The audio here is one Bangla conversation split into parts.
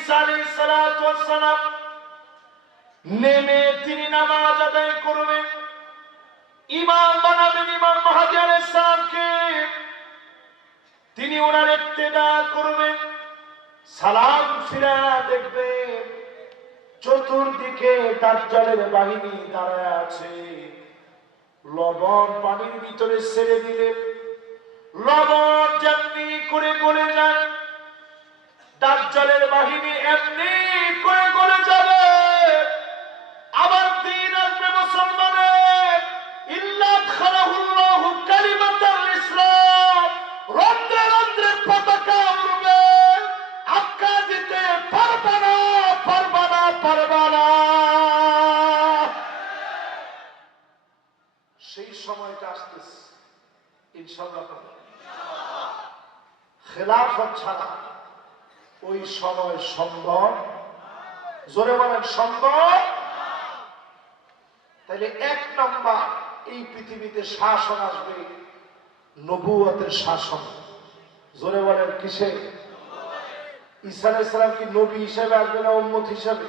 ঈসা আলাইহিস সালাতু ওয়াস সালাম নেমে তিনি নামাজ আদায় করবেন, ইমাম বানাবেন ইমাম মাহদী আলাইহিস সালামকে, তিনি ওনার ইক্তেদা করবেন। সালাম ফিরা দেখবেন চতুর্দিকে দাজ্জালের বাহিনী দাঁড়ায় আছে। লবণ পানির ভিতরে ছেড়ে দিলে লবণ যেমনি করে গলে যায়, দাজ্জালের বাহিনী এমনি করে গলে যাবে। আবার দিন আসবে মুসলমানের, ইল্লা খালাহুল্লাহু কালিমাতাল ইসলাম, রন্ধ্রে রন্ধ্রে পতাকা উড়বে, আক্কা দিতে পারবে না, পারবে না, পারবে না। সেই সময়টা আসতেছে ইনশাআল্লাহ। খেলাফত ছাড়া ওই সময় সম্ভব, জোরে বলেন সম্ভব। তাহলে এক নাম্বার, এই পৃথিবীতে শাসন আসবে নবুয়তের শাসন। জোরে বলেন কিসে? ঈসা আলাইহিস সালাম কি নবী হিসেবে আসবে না উম্মত হিসেবে?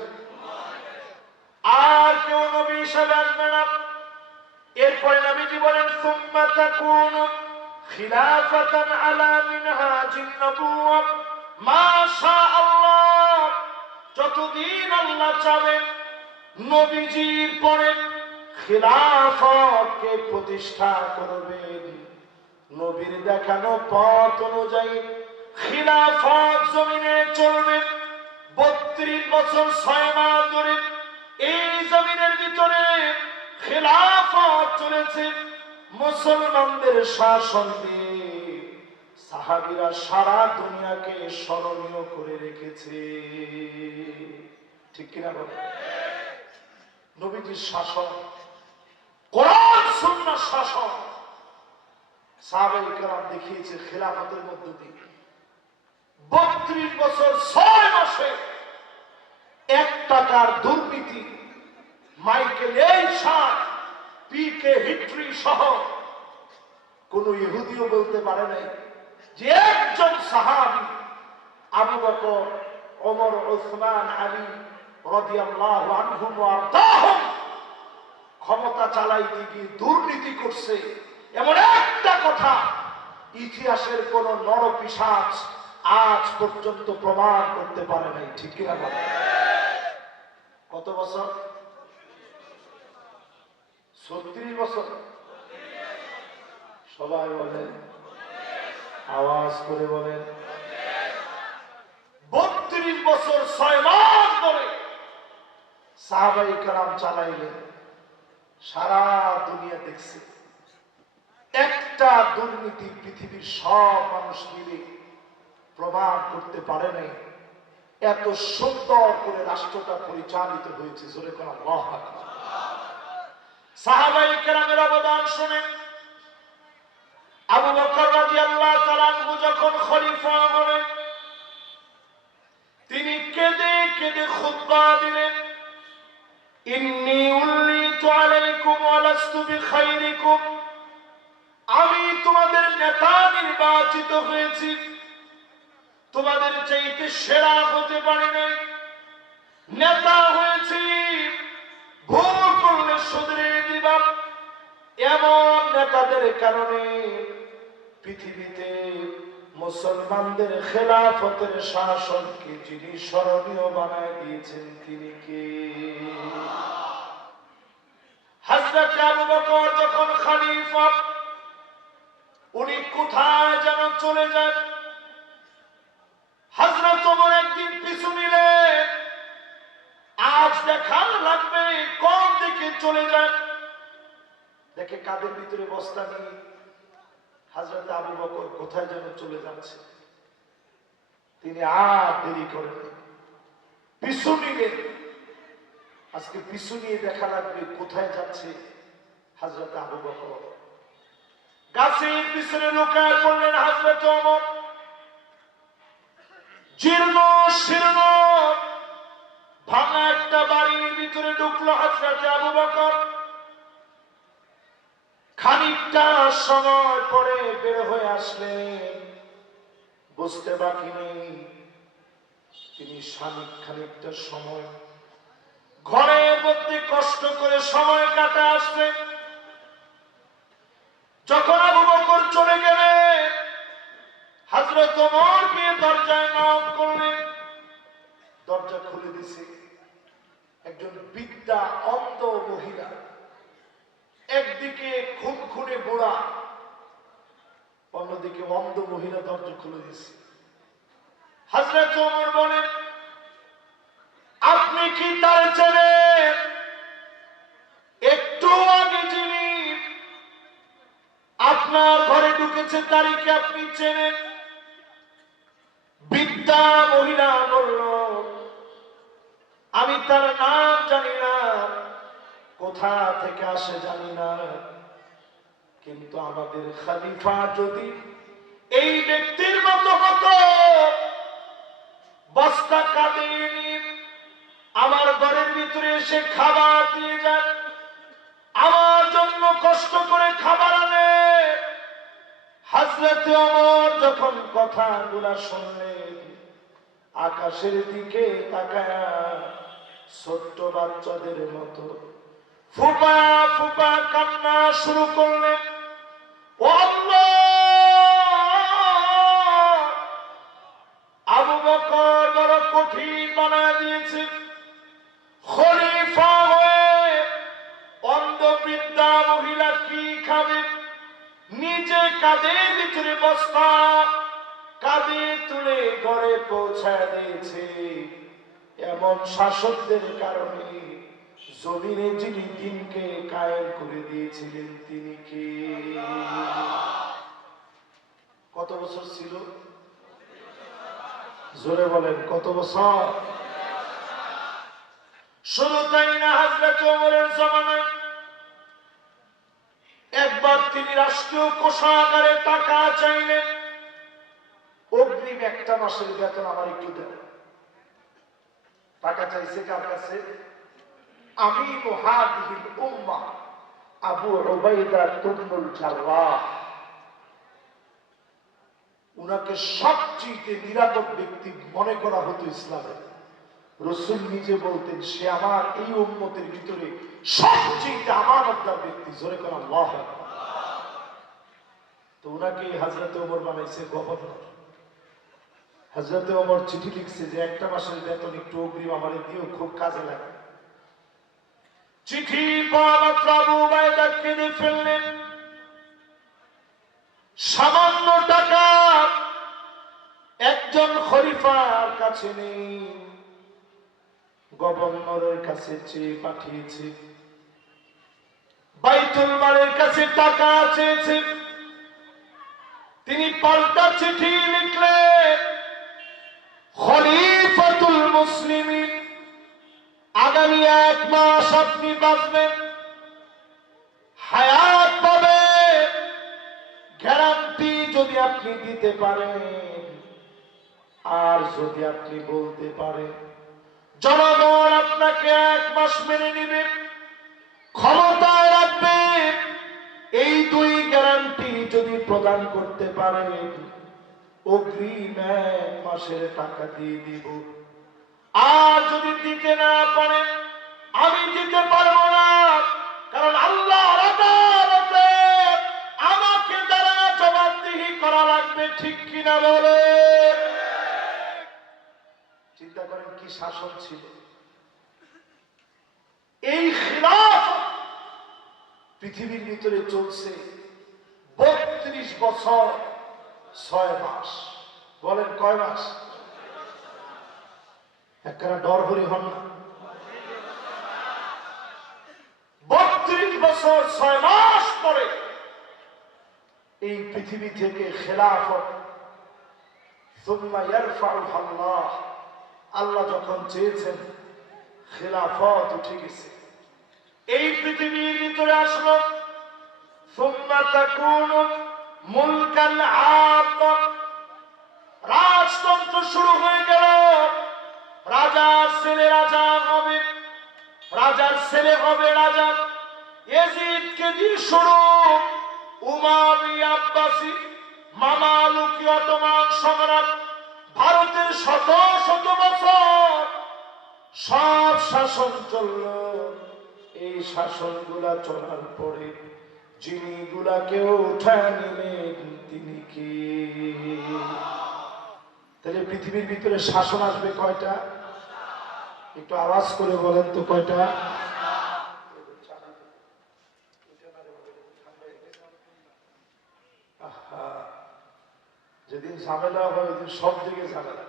আর কেউ নবী হিসেবে আসবে না। এরপরে নবীজি বলেন সুম্মা তাকুনু খিলাফাতান আলা মিনহাজিন নবুওয়া মা শাআল্লাহ, যতদিন আল্লাহ চাবেন নবীজির পরে খিলাফতকে প্রতিষ্ঠা করবেন। নবীর দেখানো পথ অনুযায়ী খিলাফত জমিনে চলবে। 32 বছর 6 মাস ধরে এই জমিনের ভিতরে খিলাফত চলেছে মুসলমানদের শাসন দিয়ে। সাহাবীরা সারা দুনিয়াকে স্মরণীয় করে রেখেছে, ঠিক কিনা বলেন? নবীজির শাসন, কোরআন সুন্নাহর শাসন সাহাবায়ে কেরাম দেখিয়েছে খিলাফতের মধ্য দিয়ে। 32 বছর 6 মাসে 1 টাকার দুর্নীতি মাইকেল এইশান, পিকে হিটরি সহ কোন ইহুদিও বলতে পারে নাই যে একজন সাহাবী আবু বকর, ওমর, উসমান, আলী রাদিয়াল্লাহু আনহুম ওয়া আরদাহুম ক্ষমতা চালাইতে গিয়ে দুর্নীতি করছে, এমন একটা কথা ইতিহাসের কোন নরপিশাচ আজ পর্যন্ত প্রমাণ করতে পারে নাই, ঠিক কিনা বলেন? কত বছর? 36 বছর। সবাই বলেন, আওয়াজ করে বলেন। 32 বছর 6 মাস ধরে সাহাবায়ে কেরাম চালাইলেন, সারা দুনিয়া দেখছে। একটা দুর্নীতি পৃথিবীর সব মানুষ মিলে প্রমাণ করতে পারে নাই। এত সুন্দর করে রাষ্ট্রটা পরিচালিত হয়েছে, জোরে কোন আল্লাহু আকবার। সাহাবায়ে কেরামের অবদান শুনেন। আবু বকর রাদিয়াল্লাহু তাআলা আনহু যখন খলিফা হলেন, তিনি কেঁদে কেঁদে খুতবা দিলেন, ইন্নী উল্লিতু আলাইকুম ওয়া লাস্তু বিখাইরিকুম, আমি তোমাদের নেতা নির্বাচিত হয়েছি, তোমাদের চাইতে সেরা হতে পারি নাই। নেতা হয়েছি, ভুল করলে শুধরে দিবা, এমন নেতাদের কারণে পৃথিবীতে মুসলমানদের খেলাফতের শাসনকে যিনি স্মরণীয় বানায় দিয়েছেন তিনি কে? হযরত আবু বকর যখন খলিফা, উনি কোথায় যেন চলে যান। হযরত ওমর একদিন পিছু নিলেন, আজ দেখা লাগবে কোন দিকে চলে যান। দেখে কাদের ভিতরে বস্তা নিয়ে হযরত আবু বকর কোথায় যেন চলে যাচ্ছে। তিনি আর দেরি করেন, পিছু নিলেন। আজকে পিছু নিয়ে দেখা লাগবে কোথায় যাচ্ছে হযরত আবু বকর। গাছের পিছনে লুকায় পড়লেন হযরত ওমর। জীর্ণ শীর্ণ ভাঙা একটা বাড়ির ভিতরে ঢুকলো হযরত আবু বকর। খানিকটা সময় পরে বের হয়ে আসলেন, বুঝতে বাকি নেই তিনি খানিকটা সময় ঘরের মধ্যে কষ্ট করে সময় কাটা আসবে। যখন আবু বকর চলে গেলেন, হযরত ওমর গিয়ে দরজায় নক করলেন। দরজা খুলে দিছে একজন বৃদ্ধা অন্ধ মহিলা, একদিকে খুনখুনে বুড়া, অন্যদিকে অন্ধ মহিলা। দরজা খুলে দিছে। হযরত ওমর বলেন, আপনি কি তার চেনেন? একটু আগে যিনি আপনার ঘরে ঢুকেছে তারিখে আপনি চেনেন? বৃদ্ধা মহিলা বলল, আমি তার নাম জানি না, কোথা থেকে আসে জানি না, কিন্তু আমাদের খলিফা যদি এই ব্যক্তির মতো হতো, বস্তা কাঁদিয়ে নিয়ে আমার ঘরের ভিতরে এসে খাবার দিয়ে যান, আমার জন্য কষ্ট করে খাবার আনে। হযরত ওমর যখন কথাগুলা শুনলেন, আকাশের দিকে তাকায়া ছোট্ট বাচ্চাদের মতো ফুপা ফুপা কান্না শুরু করলেন। ও আল্লাহ, আবু বকর বড় কঠিন বানায় দিয়েছে। খলিফা হয়ে অন্ধ বৃদ্ধা মহিলা কি খাবে? নিজে কাঁধের ভিতরে বস্তা কাঁধে তুলে ঘরে পৌঁছায় দিয়েছে। এমন শাসকদের কারণে জমিনে যিনি দিনকে কায়েম করে দিয়েছিলেন তিনি কে? কত বছর ছিল? জোরে বলেন, কত বছর? শুধু তাই না, হযরত ওমরের জামানায় একবার তিনি রাষ্ট্রীয় কোষাগারে টাকা চাইলেন, অগ্রিম একটা মাসের বেতন আমার একটু দেন। টাকা চাইছে কার কাছে? আমিনু হাদিহিল উম্মাহ আবু উবাইদা ইবনুল জাররাহ। উনাকে সবচেয়ে নিরাপদ ব্যক্তি মনে করা হতো ইসলামে। রাসূল নিজে বলতেন, সে আমার এই উম্মতের ভিতরে সবচেয়ে আমানতদার ব্যক্তি। জোরে করে আল্লাহু আকবার। তো উনাকে হযরত ওমর বানাইছে গভর্নর। হযরত ওমর চিঠি লিখছে যে একটা মাসের বেতন একটু অগ্রিম আমারে দিও, খুব কাজে লাগে। চিঠি পাওয়া মাত্র আবু উবাইদা কেঁদে ফেললেন। সামান্য টাকা একজন খলিফার কাছে নেই, গভর্নরের কাছে চেয়ে পাঠিয়েছে, বাইতুল মালের কাছে টাকা চেয়েছে। তিনি পাল্টা চিঠি লিখলেন, খলিফাতুল মুসলিমিন, আগামী 1 মাস আপনি বাঁচবেন, হায়াত পাবেন, গ্যারান্টি যদি আপনি দিতে পারেন, আর যদি আপনি বলতে পারেন জনগণ আপনাকে 1 মাস মেনে নেবে, ক্ষমতায় রাখবে, এই 2 গ্যারান্টি যদি প্রদান করতে পারেন, অগ্রিম 1 মাসের টাকা দিয়ে দিব। আর যদি দিতে না পারেন, আমি দিতে পারবো না, কারণ আল্লাহর আদালতে আমাকে দ্বারা জবাবদিহি করা লাগবে। ঠিক কিনা বলে? চিন্তা করেন কি শাসন ছিল। এই খিলাফত পৃথিবীর ভিতরে চলছে 32 বছর 6 মাস। বলেন কয় মাস? একখানা ডর হরি হন না। 32 বছর 6 মাস পরে এই পৃথিবী থেকে খেলাফত সুম্মা ইয়ারফাউহা আল্লাহ, আল্লাহ যখন চেয়েছেন খেলাফত উঠে গেছে, এই পৃথিবীর ভিতরে আসলো। সুম্মা তাকুনু মুলকান আম্মান, রাজতন্ত্র শুরু হয়ে গেল। রাজার ছেলে রাজা হবে, রাজার ছেলে হবে রাজা। ইয়াজিদকে দিয়ে শুরু, উমাইয়া আব্বাসী, মামালুকি অটোমান সম্রাট, ভারতের শত শত বছর সব শাসন চলল। এই শাসনগুলা চলার পরে যিনি গুলাকেও উঠায় নিলেন তিনি কি? তাহলে পৃথিবীর ভিতরে শাসন আসবে কয়টা? একটু আওয়াজ করে বলেন তো কয়টা? যেদিন ঝামেলা হবে ওইদিন সব দিকে ঝামেলা।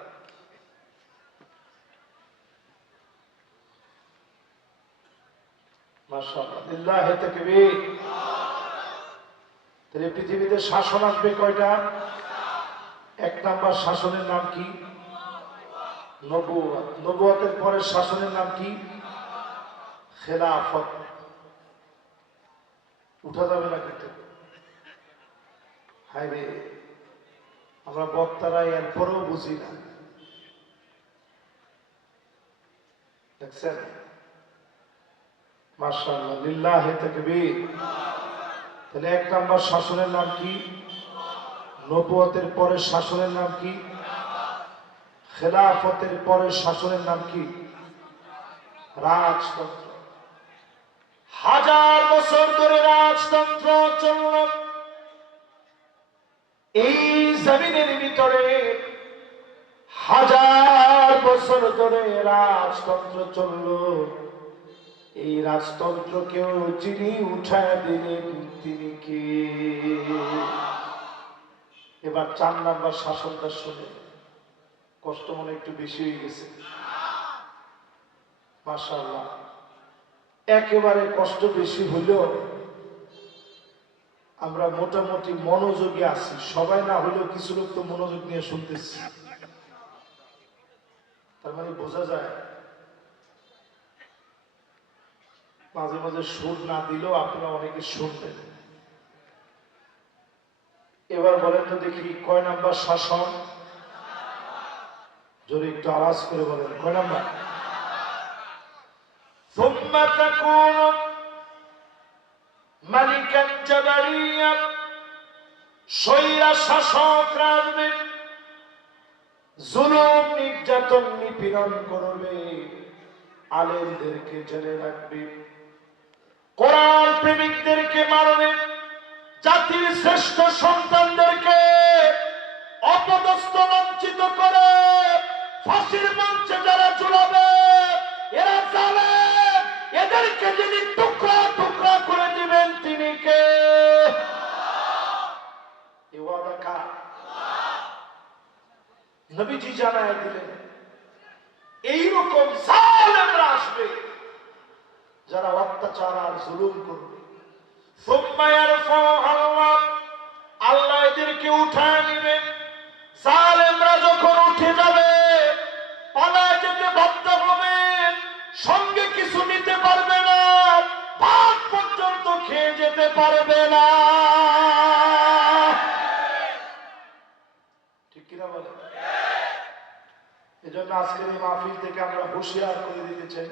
মাশাআল্লাহ, লিল্লাহি তাকবীর। তাহলে পৃথিবীতে শাসন আসবে কয়টা? এক নাম্বার শাসনের নাম কি? নবুয়ত। নবুয়তের পরের শাসনের নাম কি? খেলাফত। উঠা যাবে না কিন্তু। হায় রে, আমরা বক্তারা এরপরেও বুঝি না, দেখছেন? মাশাআল্লাহ, লিল্লাহি তাকবীর। তাহলে এক নাম্বার শাসনের নাম কি? নবুয়তের পরের শাসনের নাম কি? খেলাফতের পরের শাসনের নাম কি? রাজতন্ত্র। 1000 বছর ধরে রাজতন্ত্র চলল এই জমিনের ভিতরে। 1000 বছর ধরে রাজতন্ত্র চলল। এই রাজতন্ত্রকেও যিনি উঠায় দিলেন তিনি কে? এবার 4 নাম্বার শাসনটা শুনে কষ্ট মনে একটু বেশি হয়ে গেছে। মাশাআল্লাহ, একেবারে কষ্ট বেশি হইলেও আমরা মোটামুটি মনোযোগী আছি। সবাই না হলেও কিছু লোক তো মনোযোগ নিয়ে শুনতেছি। তার মানে বোঝা যায় মাঝে মাঝে সুর না দিলেও আপনারা অনেকে শুনবেন। এবার বলেন তো দেখি কয় নাম্বার শাসন? জোরে একটু আওয়াজ করে বলেন, কয় নাম্বার? ثم تكون ملكا جبريا। স্বৈরা শাসক রাজবে, জুলুম নির্যাতন নিপীড়ন করবে, আলেমদেরকে জেলে রাখবে, কোরআন প্রেমিকদেরকে মারবে, জাতির শ্রেষ্ঠ সন্তানদেরকে অপদস্থ লাঞ্ছিত করে ফাঁসির মঞ্চে যারা ঝুলাবে এরা জালেম। এদেরকে যিনি টুকরা টুকরা করে দিবেন তিনি কে? এ ওয়াদা কার? নবীজি জানায় দিলেন এইরকম জালেমরা আসবে যারা অত্যাচার আর জুলুম করবে। আল্লাহ এদেরকে উঠায় নিবে। জালেমরা যখন উঠে যাবে পালায় যেতে বাধ্য হবে, সঙ্গে কিছু নিতে পারবে না, ভাত পর্যন্ত খেয়ে যেতে পারবে না। ঠিক কিনা বলে? এজন্য আজকের এই মাহফিল থেকে আমরা হুঁশিয়ার করে দিতে চাই,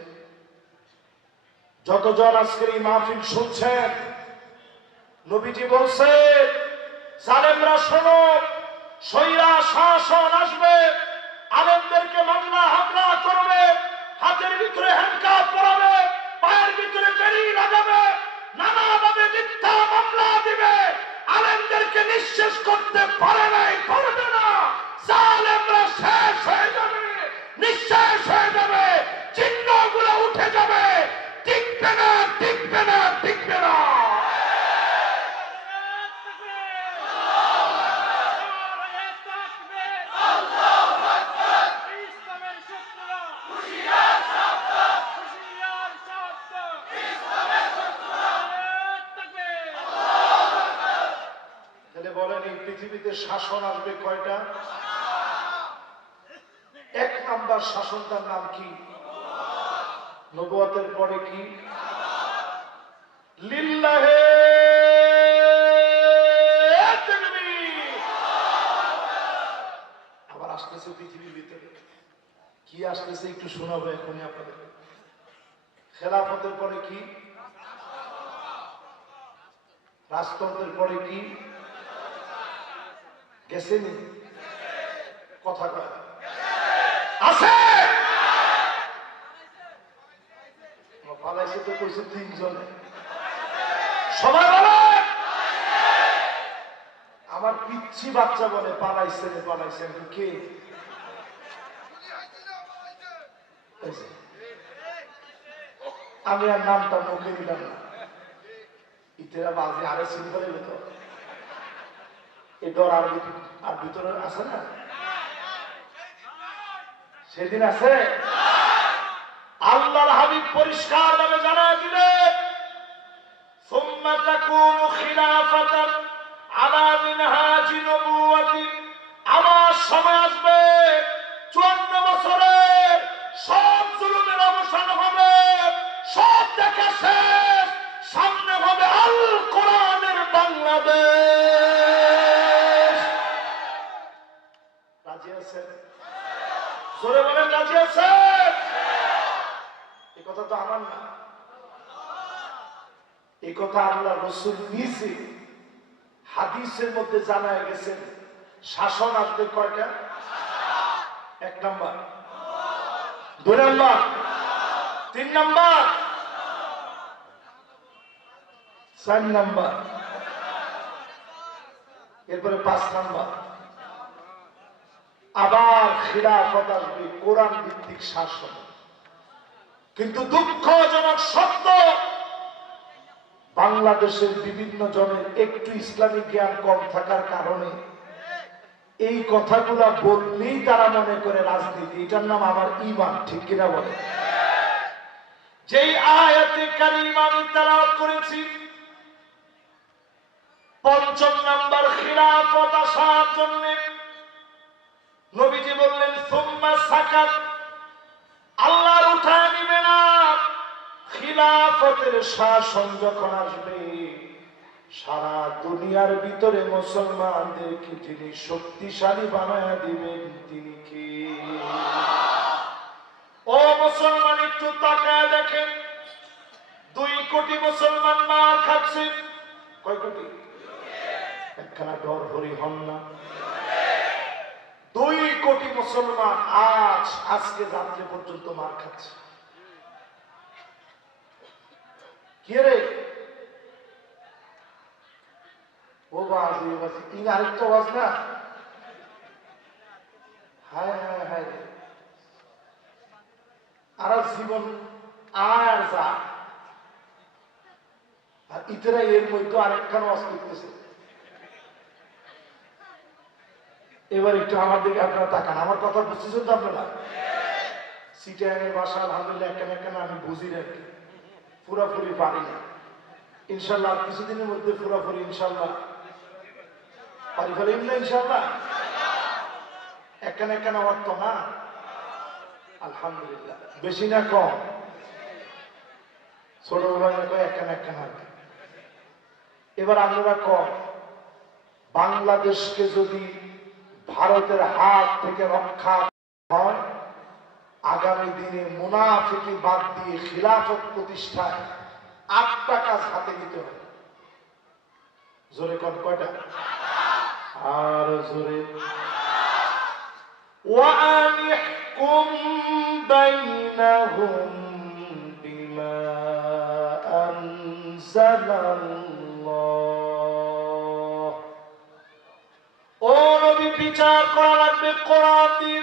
যতজন আজকের এই মাহফিল শুনছেন, নবীজি বলছেন জালেমরা শোনো, স্বৈরা শাসন আসবে, আলেমদেরকে মামলা হামলা করবে, হাতের ভিতরে হ্যান্ডকাফ পরাবে, পায়ের ভিতরে বেড়ি লাগাবে, নানাভাবে মিথ্যা মামলা দিবে, আলেমদেরকে নিঃশেষ করতে পারে নাই, পারবে না। জালেমরা শেষ হয়ে যাবে, নিঃশেষ হয়ে যাবে, চিহ্নগুলো উঠে যাবে, টিকবে না, টিকবে না, টিকবে না। বলেন এই পৃথিবীতে শাসন আসবে কয়টা? এক নাম্বার শাসনটার নাম কি? নবুয়তের পরে কি? লিল্লাহে তাকবীর। আবার আসতেছে পৃথিবীর ভিতরে কি আসতেছে একটু শোনাবো এখনই আপনাদের। খেলাফতের পরে কি? রাজতন্ত্রের পরে কি? গেছেনি কথা কয় আছে। কইছে 3 জনে। সবাই বলে আমার পিচ্ছি বাচ্চা বলে পালাইছে রে পালাইছে। কে? আমি আর নামটা মুখে দিলাম না। ইতেরা বাজে আরে সিম্পল এর তো এই ডর আর ভিতরে আছে না? সেদিন আছে। আল্লাহর হাবিব পরিষ্কার ভাবে জানায় দিলেন সুম্মা তাকুনু খিলাফাতান আলা মিনহাজি নবুওয়াতি, আমার সময় আসবে 54 বছরের সব জুলুমের অবসান হবে, সব দেখা শেষ, সামনে হবে আল কোরআনের বাংলাদেশ। রাজি আছেন? জোরে বলেন রাজি আছেন? এই কথা তো আমার না, এই কথা আল্লাহ রাসূল নিজে হাদিসের মধ্যে জানায় গেছেন। শাসন আসবে কয়টা? 1 নাম্বার, 2 নাম্বার, 3 নাম্বার, 4 নাম্বার, এরপরে 5 নাম্বার। আবার খিলাফত আসবে, কোরআন ভিত্তিক শাসন। কিন্তু দুঃখজনক সত্য, বাংলাদেশের বিভিন্ন জনের একটু ইসলামিক জ্ঞান কম থাকার কারণে এই কথাগুলা বললেই তারা মনে করে রাজনীতি। এটার নাম আমার ঈমান। ঠিক কিনা বলে? যেই আয়াতে কারিমা আমি তেলাওয়াত করেছি, 5 নাম্বার খিলাফত আসার জন্য নবীজি বললেন সুম্মা সাকাত, আল্লাহর উঠায় নিবে না। খিলাফতের শাসন যখন আসবে, সারা দুনিয়ার ভিতরে মুসলমানদেরকে যিনি শক্তিশালী বানায় দিবেন তিনি কে? ও মুসলমান, একটু তাকায় দেখেন, 2 কোটি মুসলমান মার খাচ্ছে। কয় কোটি? একখানা ডর হরি হন না। 2 কোটি মুসলমান আজকে রাত্রে পর্যন্ত মার খাচ্ছে। কি রে? ও বাজি বাজি ইন আরেকটা আওয়াজ না। হায় হায় হায়, আর জীবন আর যা। আর ইতরা এর মধ্যে আরেকখান আওয়াজ করতেছে। এবার একটু আমার দিকে আপনারা তাকান। আমার কথা বুঝতেছেন তো আপনারা? সিটিআইএমের ভাষা আলহামদুলিল্লাহ একখানা আমি বুঝি আর কি, পুরাপুরি পারি না। ইনশাল্লাহ কিছুদিনের মধ্যে পুরাপুরি ইনশাল্লাহ পারি ফেলিম না ইনশাল্লাহ। একখানা অর্থ না আলহামদুলিল্লাহ, বেশি না কম? ছোট ভাই একখানা। এবার আপনারা কম, বাংলাদেশকে যদি ভারতের হাত থেকে রক্ষা হয়, আগামী দিনে মুনাফিকি বাদ দিয়ে খিলাফত প্রতিষ্ঠায় 8টা কাজ হাতে নিতে হবে। জোরে কোন কয়টা? আর জোরে। ওয়ানিহকুম বাইনাহুম বিমা আনজালাল্লাহ। ও নবী, বিচার করা লাগবে কোরআন দিয়ে।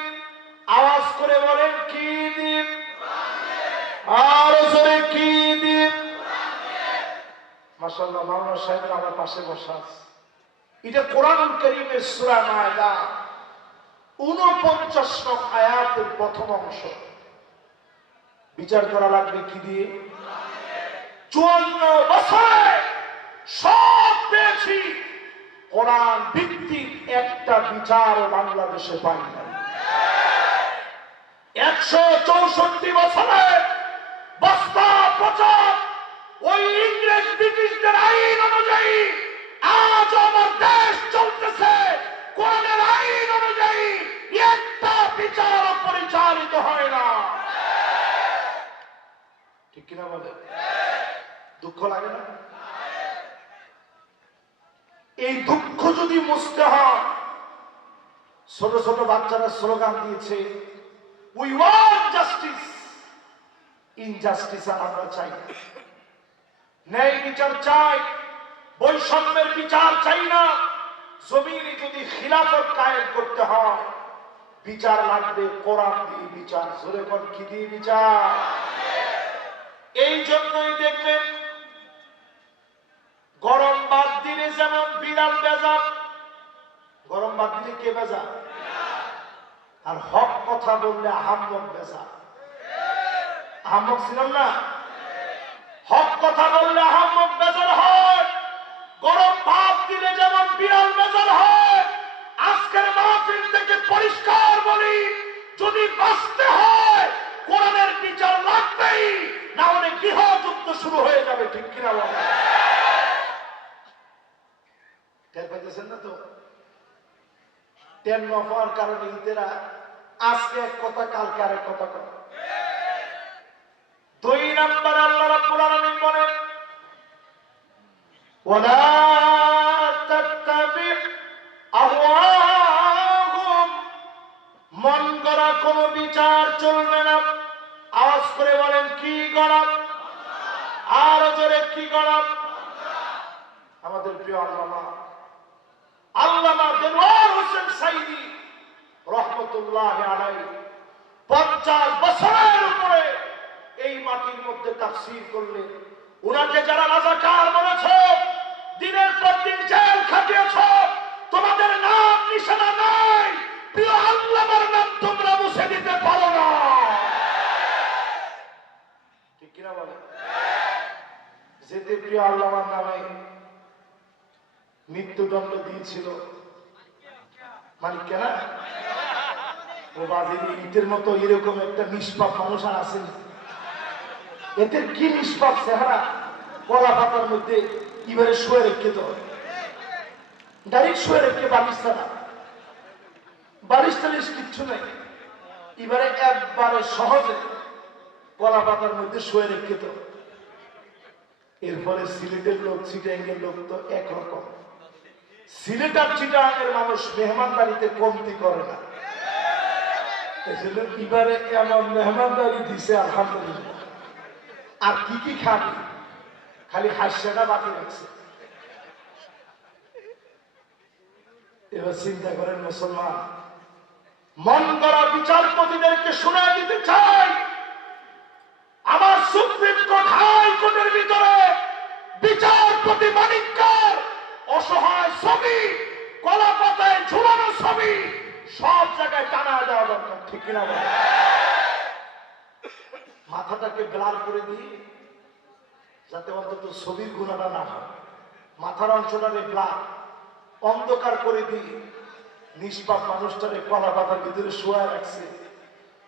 আওয়াজ করে বলেন কি দিয়ে? আর জোরে কি দিয়ে? মাশাআল্লাহ, মাওলানা সাহেব আমার পাশে বসা আছে। এটা কোরআনুল কারীমের সূরা মায়দা 49 নং আয়াতের প্রথম অংশ। বিচার করা লাগবে কি দিয়ে? 54 বছরে সব পেয়েছি, কোরআন ভিত্তিক একটা বিচার বাংলাদেশে পাই না। 164 বছরে বস্তা পচা ওই ইংরেজ ব্রিটিশদের আইন অনুযায়ী আজ আমার দেশ চলতেছে কোরআনের আইন অনুযায়ী। একটা বিচার পরিচালিত হয় না। ঠিক কিনা বলে? দুঃখ লাগে না? এই দুঃখ যদি মুছতে হয়, ছোট ছোট বাচ্চারা স্লোগান দিয়েছে উই ওয়ান্ট জাস্টিস, ইনজাস্টিস আমরা চাই না, ন্যায় বিচার চাই, বৈষম্যের বিচার চাই না। জমিনে যদি খিলাফত কায়েম করতে হয়, বিচার লাগবে কোরআন দিয়ে বিচার। জোরে কোন কি দিয়ে বিচার? এই জন্যই দেখবেন গরম বাদ দিলে যেমন বিড়াল বেজা, গরম বাদ দিলে কে বেজা? আর হক কথা বললে আহাম্মক বেজা। আহাম্মক ছিলাম না? হক কথা বললে আহাম্মক বেজার হয়, গরম ভাত দিলে যেমন বিড়াল বেজার হয়। আজকের মাহফিল থেকে পরিষ্কার বলি, যদি বাঁচতে হয় কোরআনের বিচার লাগবেই, না হলে গৃহযুদ্ধ শুরু হয়ে যাবে। ঠিক কিনা বলেন? টের পাইতেছেন না তো? টের না হওয়ার কারণে ইতেরা আজকে এক কথা কালকে আরেক কথা করে। 2 নম্বর আল্লাহ রাব্বুল আলামিন বলেন, ওয়ালা তাত্তাবি আহওয়াহুম, মন গড়া কোনো বিচার চলবে না। আওয়াজ করে বলেন কি গড়া? আর জোরে কি গড়া? আমাদের প্রিয় আল্লামা দেলোয়ার হোসেন সাইদি রহমতুল্লাহ আলাইহি 50 বছরের উপরে এই মাটির মধ্যে তাফসীর করলেন। উনাকে যারা রাজাকার বলেছে, দিনের পর দিন জেল খাটিয়েছ, তোমাদের নাম নিশানা নাই, প্রিয় আল্লামার নাম তোমরা মুছে দিতে পারো না। ঠিক কিনা বলে? যেতে প্রিয় আল্লামার নামে মৃত্যুদণ্ড দিয়েছিল মালিক কেনা ও বাজির ইটের মতো এরকম একটা নিষ্পাপ মানুষ আর আছেন? এদের কি নিষ্পাপ চেহারা, কলা পাতার মধ্যে এবারে শুয়ে রেখে তো ডাইরেক্ট শুয়ে রেখে বালিশ ছাড়া, বালিশ টালিশ কিচ্ছু নেই, এবারে একবারে সহজে কলা পাতার মধ্যে শুয়ে রেখে তো। এরপরে সিলেটের লোক চিটাঙ্গের লোক তো একরকম। সিলেট আর চিটাঙ্গের মানুষ মেহমানদারিতে কমতি করে না, এবারে এমন মেহমানদারি দিছে আলহামদুলিল্লাহ। আর কি কি খাবি, খালি হাস্যটা বাকি রাখছে। এবার চিন্তা করেন মুসলমান, মন গড়া বিচারপতিদেরকে শুনে দিতে চাই, আমার সুপ্রিম কোর্ট হাইকোর্টের ভিতরে বিচারপতি মানিককার অসহায় ছবি, কলা পাতায় ঝুলানো ছবি সব জায়গায় টানা দেওয়া দরকার। ঠিক কিনা বলে? মাথাটাকে ব্লার করে দিই যাতে অন্তত ছবির গুণাটা না হয়, মাথার অংশটাকে ব্লার অন্ধকার করে দিই। নিষ্পাপ মানুষটারে কলা পাতার ভিতরে শোয়া রাখছে,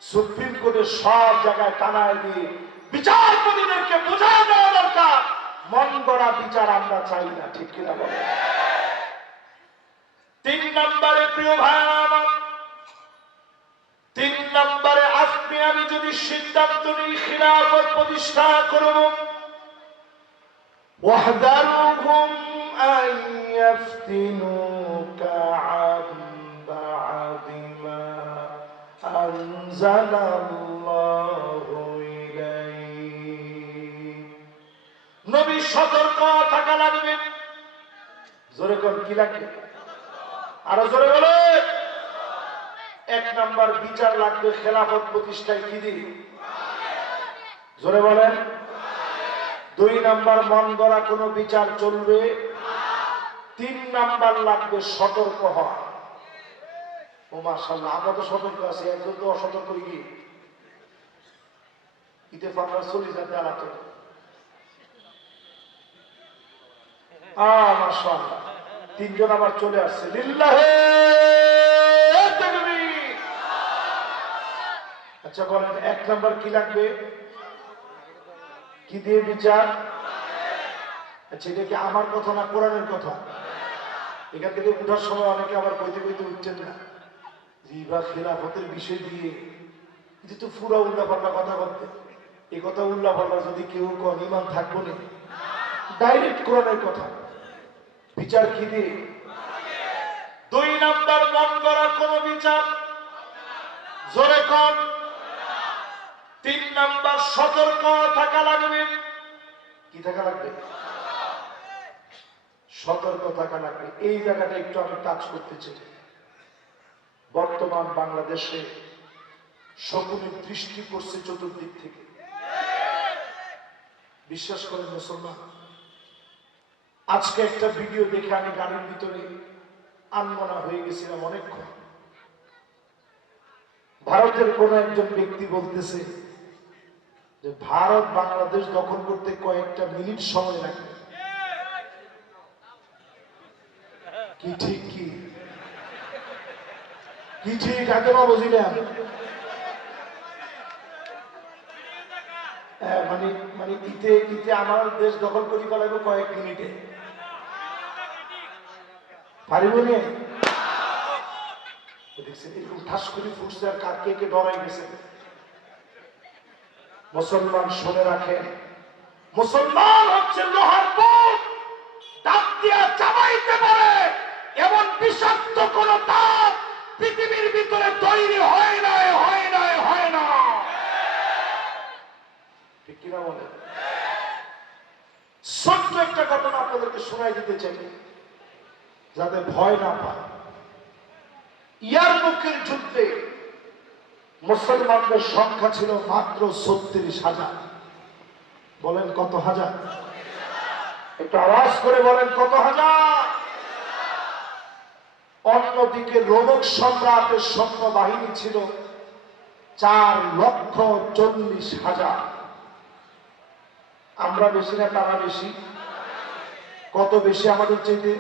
সুপ্রিম কোর্টের সব জায়গায় টানায় দিয়ে বিচারপতিদেরকে বোঝায় দেওয়া দরকার, মন গড়া বিচার আমরা চাই না। ঠিক কিনা বলে? 3 নম্বরে প্রিয় ভাই আমার, 3 নম্বরে আজকে আমি যদি সিদ্ধান্ত নিই খিলাফত প্রতিষ্ঠা করব, ওয়াহদারুহুম আন ইয়াফতিনুকা আন বা'দি মা আনজালাল্লাহু ইলাইক। নবী সতর্ক থাকা লাগবে। জোরে কোন কি লাগবে? আরো জোরে বলে। 1 নম্বর বিচার লাগবে খেলাফত প্রতিষ্ঠায় কি দিয়ে? জোরে বলেন। 2 নম্বর মন গড়া কোনো বিচার চলবে। 3 নম্বর লাগবে সতর্ক হওয়া। ও মাশাআল্লাহ, আমরা তো সতর্ক আছি, একজন তো অসতর্ক কি ইত্তেফাকরা চলে যাবে আলাদা। মাশাআল্লাহ, 3 জন আবার চলে আসছে। লিল্লাহে তাকবীর। আচ্ছা বলেন 1 নম্বর কি লাগবে? কি দিয়ে বিচার? আচ্ছা, এটা কি আমার কথা না কোরআনের কথা? এখান থেকে উঠার সময় অনেকে আবার কইতে কইতে উঠছেন না যে বা খেলাফতের বিষয় দিয়ে যে তো পুরা উল্লাপাল্লা কথা বলতে। এই কথা উল্লাপাল্লা যদি কেউ কন ইমান থাকবো না। ডাইরেক্ট কোরআনের কথা। বিচার কি দিয়ে? 2 নম্বর মন গড়া কোন বিচার। জোরে কন। তিন নাম্বার সতর্ক থাকা লাগবে। কি থাকা লাগবে? সতর্ক থাকা লাগবে। এই জায়গাটা একটু আমি টাচ করতে চাই। বর্তমান বাংলাদেশে শকুনের দৃষ্টি পড়ছে চতুর্দিক থেকে। বিশ্বাস করেন মুসলমান, আজকে একটা ভিডিও দেখে আমি গানের ভিতরে আনমনা হয়ে গেছিলাম অনেকক্ষণ। ভারতের কোন একজন ব্যক্তি বলতেছে যে ভারত বাংলাদেশ দখল করতে কয়েকটা মিনিট সময় লাগবে। কি ঠিক? কি কি ঠিক? আগে না বুঝিলাম। মানে মানে ইতে ইতে আমার দেশ দখল করি ফেলাইব কয়েক মিনিটে। পারিব নি? দেখছেন এরকম ঠাস করে ফুটছে আর কার কে কে ডরাই গেছে। মুসলমান শুনে রাখেন, মুসলমান হচ্ছে লোহার বুট, দাঁত দিয়া চাবাইতে পারে এমন বিষাক্ত কোন দাঁত পৃথিবীর ভিতরে তৈরি হয় নাই, হয় নাই, হয় না। ঠিক কিনা বলে? ছোট্ট একটা ঘটনা আপনাদেরকে শোনাই দিতে চাই যাতে ভয় না পায়। ইয়ারমুকের যুদ্ধে মুসলমানদের সংখ্যা ছিল মাত্র ৩৬,০০০। বলেন কত হাজার? একটু আওয়াজ করে বলেন কত হাজার? অন্যদিকে রোমক সম্রাটের সৈন্য বাহিনী ছিল ৪,৪০,০০০। আমরা বেশি না তারা বেশি? কত বেশি আমাদের চাইতে?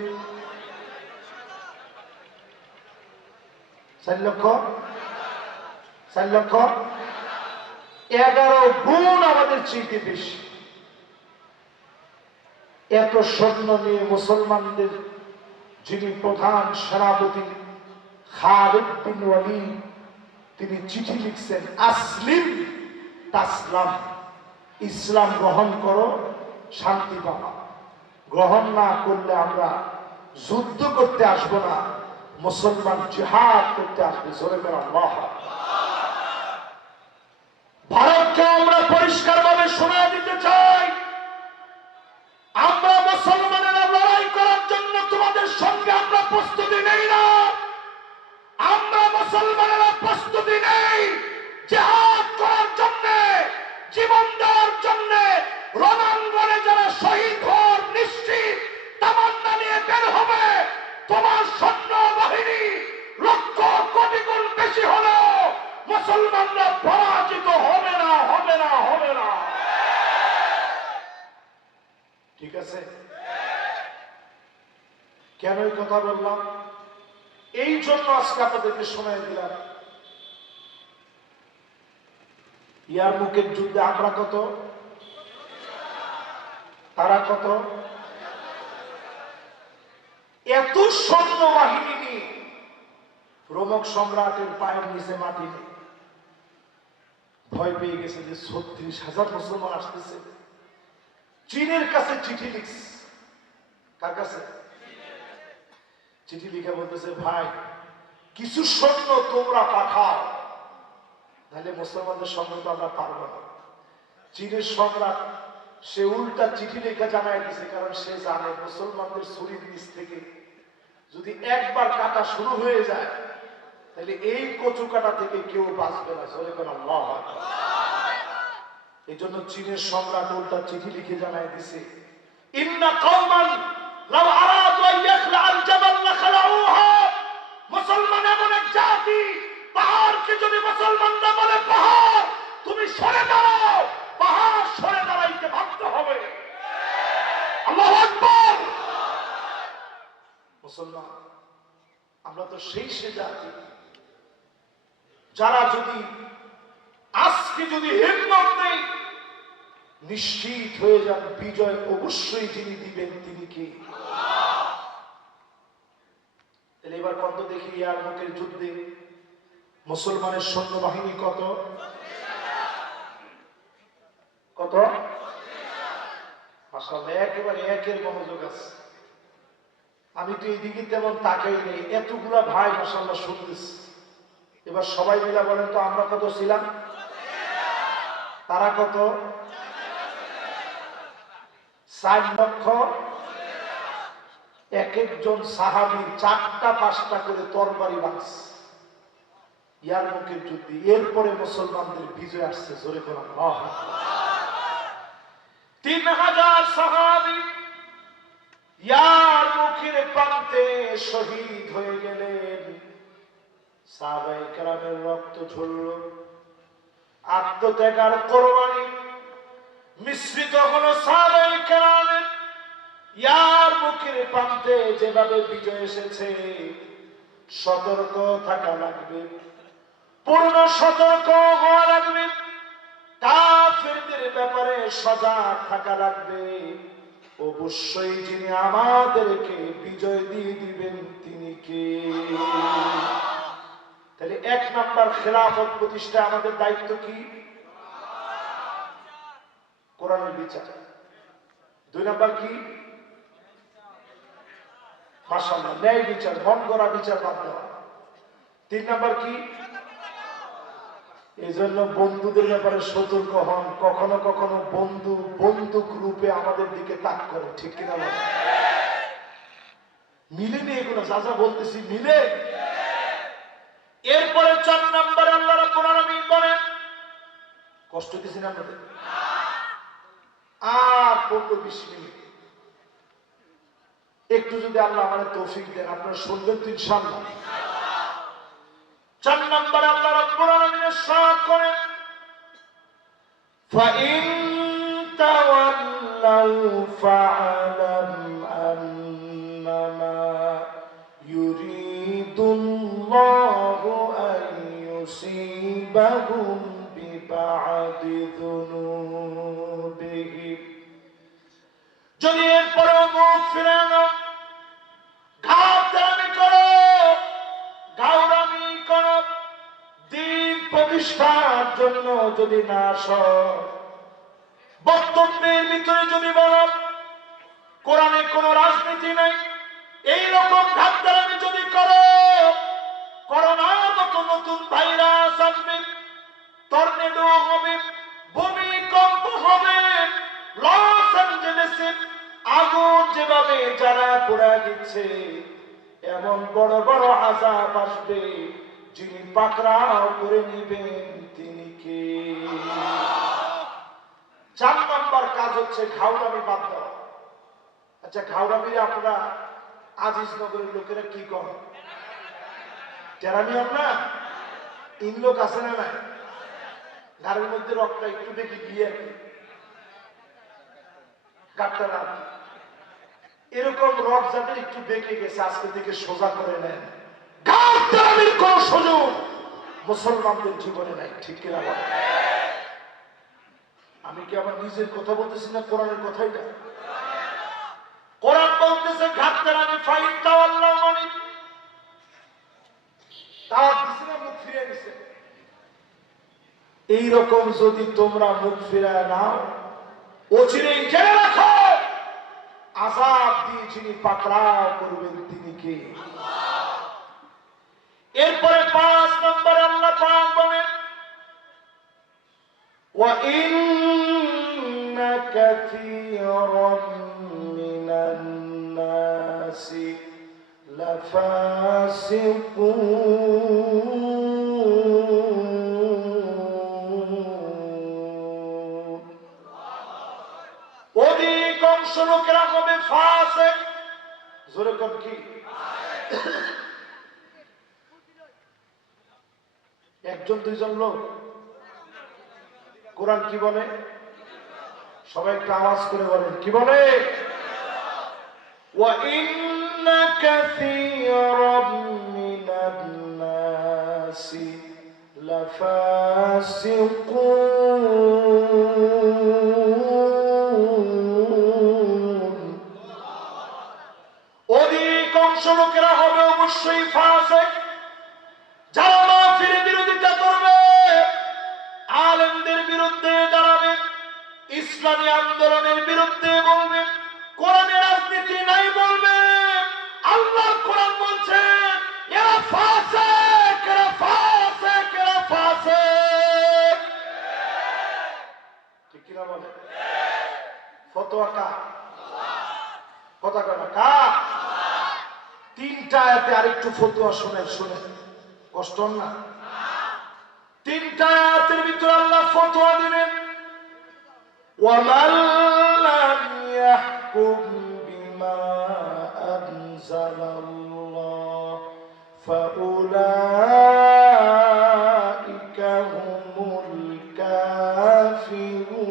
৪,৪,০০,০০০। ১১ গুণ আমাদের চাইতে বেশি। এত সৈন্য নিয়ে মুসলমানদের যিনি প্রধান সেনাপতি খালিদ বিন ওয়ালিদ, তিনি চিঠি লিখছেন, আসলিম তাসলাম, ইসলাম গ্রহণ করো শান্তি পাবা, গ্রহণ না করলে আমরা যুদ্ধ করতে আসবো না, মুসলমান জিহাদ করতে আসবে। জোরে করে আল্লাহ। ভারতকে আমরা পরিষ্কার ভাবে শোনা দিতে চাই, আমরা মুসলমানেরা লড়াই করার জন্য তোমাদের সঙ্গে আমরা প্রস্তুতি নেই না। আমরা মুসলমানেরা প্রস্তুতি নেই জিহাদ করার জন্য, জীবন দেওয়ার জন্য। রণাঙ্গনে যারা শহীদ হওয়ার নিশ্চিত তামান্না নিয়ে বের হবে, তোমার সৈন্য বাহিনী লক্ষ কোটি গুণ বেশি হলেও মুসলমানরা পরাজিত হবে না, হবে না, হবে না। ঠিক আছে? কেন এই কথা বললাম? এই জন্য আজকে আপনাদেরকে শোনাই দিলাম। ইয়ারমুকের যুদ্ধে আমরা কত, তারা কত? এত সৈন্য বাহিনী নিয়ে রোমক সম্রাটের পায়ের নিচে মাটি নেই। ভয় পেয়ে গেছে যে ৩৬,০০০ মুসলমান আসতেছে। চীনের কাছে চিঠি লিখছে। কার কাছে? চিঠি লিখে বলতেছে, ভাই কিছু সৈন্য তোমরা পাঠাও, তাহলে মুসলমানদের সঙ্গে তো আমরা পারবো না। চীনের সম্রাট সে উল্টা চিঠি লিখে জানাই দিছে, কারণ সে জানে মুসলমানদের শরীর নিচ থেকে যদি একবার কাটা শুরু হয়ে যায় তাহলে এই কচু কাটা থেকে কেউ বাঁচবে না। চলে কেন আল্লাহ। এই জন্য চীনের সম্রাট উল্টা চিঠি লিখে জানাই দিছে, ইন্না কওমান লাউ আরাদু আন ইয়াখলা'আল জাবাল লাখলাউহা। মুসলমান এমন এক জাতি, পাহাড়কে যদি মুসলমানরা বলে পাহাড় তুমি সরে দাঁড়াও, পাহাড় সরে দাঁড়াইতে বাধ্য হবে। আল্লাহু আকবার। মুসলমান আমরা তো সেই সে জাতি যারা যদি আজকে যদি হিম্মত নেই, নিশ্চিত হয়ে যান বিজয় অবশ্যই যিনি দিবেন তিনি কে? তাহলে এবার কত দেখি ইয়ারমুকের যুদ্ধে মুসলমানের সৈন্যবাহিনী কত? কত? মাশাআল্লাহ, একেবারে একের মনোযোগ আছে। আমি তো এইদিকে তেমন তাকাই নেই, এতগুলা ভাই মাশাআল্লাহ শুনতেছি। এবার সবাই মিলা বলেন তো আমরা কত ছিলাম? তারা কত? 4 লক্ষ। এক একজন সাহাবীর 4টা 5টা করে তরবারি বাঁচ ইয়ারমুকের যুদ্ধে। এরপরে মুসলমানদের বিজয় আসছে। জোরে কোরআন। 3000 সাহাবী ইয়ারমুকের প্রান্তে শহীদ হয়ে গেলেন। সাহাবায়ে কেরামের রক্ত ঝরল, আত্মত্যাগ আর কোরবানি মিশ্রিত হলো সাহাবায়ে কেরামের। ইয়ারমুকের প্রান্তে যেভাবে বিজয় এসেছে, সতর্ক থাকা লাগবে, পূর্ণ সতর্ক হওয়া লাগবে, কাফেরদের ব্যাপারে সজাগ থাকা লাগবে। অবশ্যই যিনি আমাদেরকে বিজয় দিয়ে দিবেন তিনি কে? তাহলে 1 নাম্বার খেলাফত প্রতিষ্ঠা আমাদের দায়িত্ব কি? কোরআনের বিচার। 2 নাম্বার কি? মাশাআল্লাহ, ন্যায় বিচার, মন গড়া বিচার বাদ দেওয়া। 3 নাম্বার কি? এই জন্য বন্ধুদের ব্যাপারে সতর্ক হন। কখনো কখনো বন্ধু বন্দুক রূপে আমাদের দিকে তাক করে, ঠিক কিনা বলেন? মিলে নেই এগুলো, যা যা বলতেছি মিলে। এরপরে 4 নম্বরে আল্লাহ রাব্বুল আলামিন বলেন, কষ্ট দিছেন আপনাদের? আর 15-20 মিনিট একটু যদি আল্লাহ আমাদের তৌফিক দেন, আপনারা শুনবেন তো ইনশাআল্লাহ। 4 নম্বরে আল্লাহ রাব্বুল আলামিন ইরশাদ করেন, ফাইন তাওয়াল্লাউ ফাআলাম আন্নামা ইউরিদুল্লাহু আন ইউসিবাহুম বিবা'দি যুনুবিহিম। যদি এরপরেও মুখ ফিরে নাও, ঘাটতারামি করো, গাউরামি করো, দ্বীন প্রতিষ্ঠার জন্য যদি না আসো, বক্তব্যের ভিতরে যদি বলো কোরআনে কোন রাজনীতি নাই, এই রকম ঘাটতারামি যদি করো, করোনার মতো নতুন ভাইরাস আসবে, টর্নেডো হবে, ভূমিকম্প হবে, লস অ্যাঞ্জেলেসে আগুন যেভাবে জ্বালা পোড়া দিচ্ছে, এমন বড় বড় আযাব আসবে, যিনি পাকড়াও করে নেবেন তিনি কে? 4 নম্বর কাজ হচ্ছে ঘাউরামি বাদ দেওয়া। আচ্ছা, ঘাউরামি আপনারা আজিজনগরের লোকেরা কি করেন? টেরামি না ইন লোক আছে না নাই? গাড়ির মধ্যে রক্তটা একটু দেখি গিয়ে কাটটা না, এরকম রক যাদের একটু বেঁকে গেছে আজকে থেকে সোজা করে নেন। ঘাটতারামির কোন সুযোগ মুসলমানদের জীবনে নাই, ঠিক কিনা বলেন? আমি কি আমার নিজের কথা বলতেছি না কোরআনের কথাই না? কোরআন বলতেছে ঘাটতারামি ফাইন তাওয়াল্লাউ মানে তার দিছে না, মুখ ফিরে দিছে। এইরকম যদি তোমরা মুখ ফিরায় নাও, অচিরেই জেনে রাখো আযাব দিয়ে যিনি পাকড়াও করবেন তিনি কে? এরপরে 5 নম্বরে আল্লাহ পাক বলেন, ওয়া ইন্না কাসীরাম মিনান নাসি লাফাসিকুন। অধিকাংশ লোকেরা হবে ফাসিক। জোরে কোন কি? একজন দুইজন লোক। কোরআন কি বলে? সবাই একটু আওয়াজ করে বলেন, কি বলে? ওয়া ইন্না কাসীরাম মিনান নাসি লাফাসিকুন। অধিকাংশ লোকেরা হবে অবশ্যই ফাসিক, যারা মাহফিলের বিরোধিতা করবে, আলেমদের বিরুদ্ধে দাঁড়াবে, ইসলামী আন্দোলনের বিরুদ্ধে বলবে, কোরআনের রাজনীতি নাই বলবে। আল্লাহ কোরআন বলছে এরা ফাসিক, এরা ফাসিক, এরা ফাসিক। কিনা বলে? ফতোয়া কার? কথা কয় না কা? তিনটা আয়াতে আরেকটু ফতোয়া শুনেন, শুনেন, কষ্ট না? তিনটা আয়াতের ভিতরে আল্লাহ ফতোয়া দিবেন, ওয়ামান লাম ইয়াহকুম বিমা আনজালাল্লাহ ফাউলাইকা হুমুল কাফিরুন।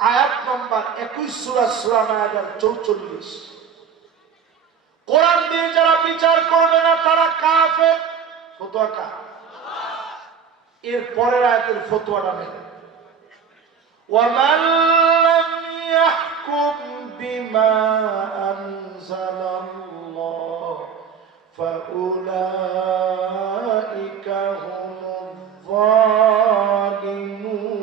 আয়াত নম্বর 21 সূরা সূরা নায়ার 44। কোরআন দিয়ে যারা বিচার করবে না তারা কাফের। ফতোয়া কা? এর পরের আয়াতের ফতোয়াটা নেই, ওয়ামান লাম ইয়াহকুম বিমা আনজালাল্লাহ ফাউলাইকা হুমুয যালিমুন।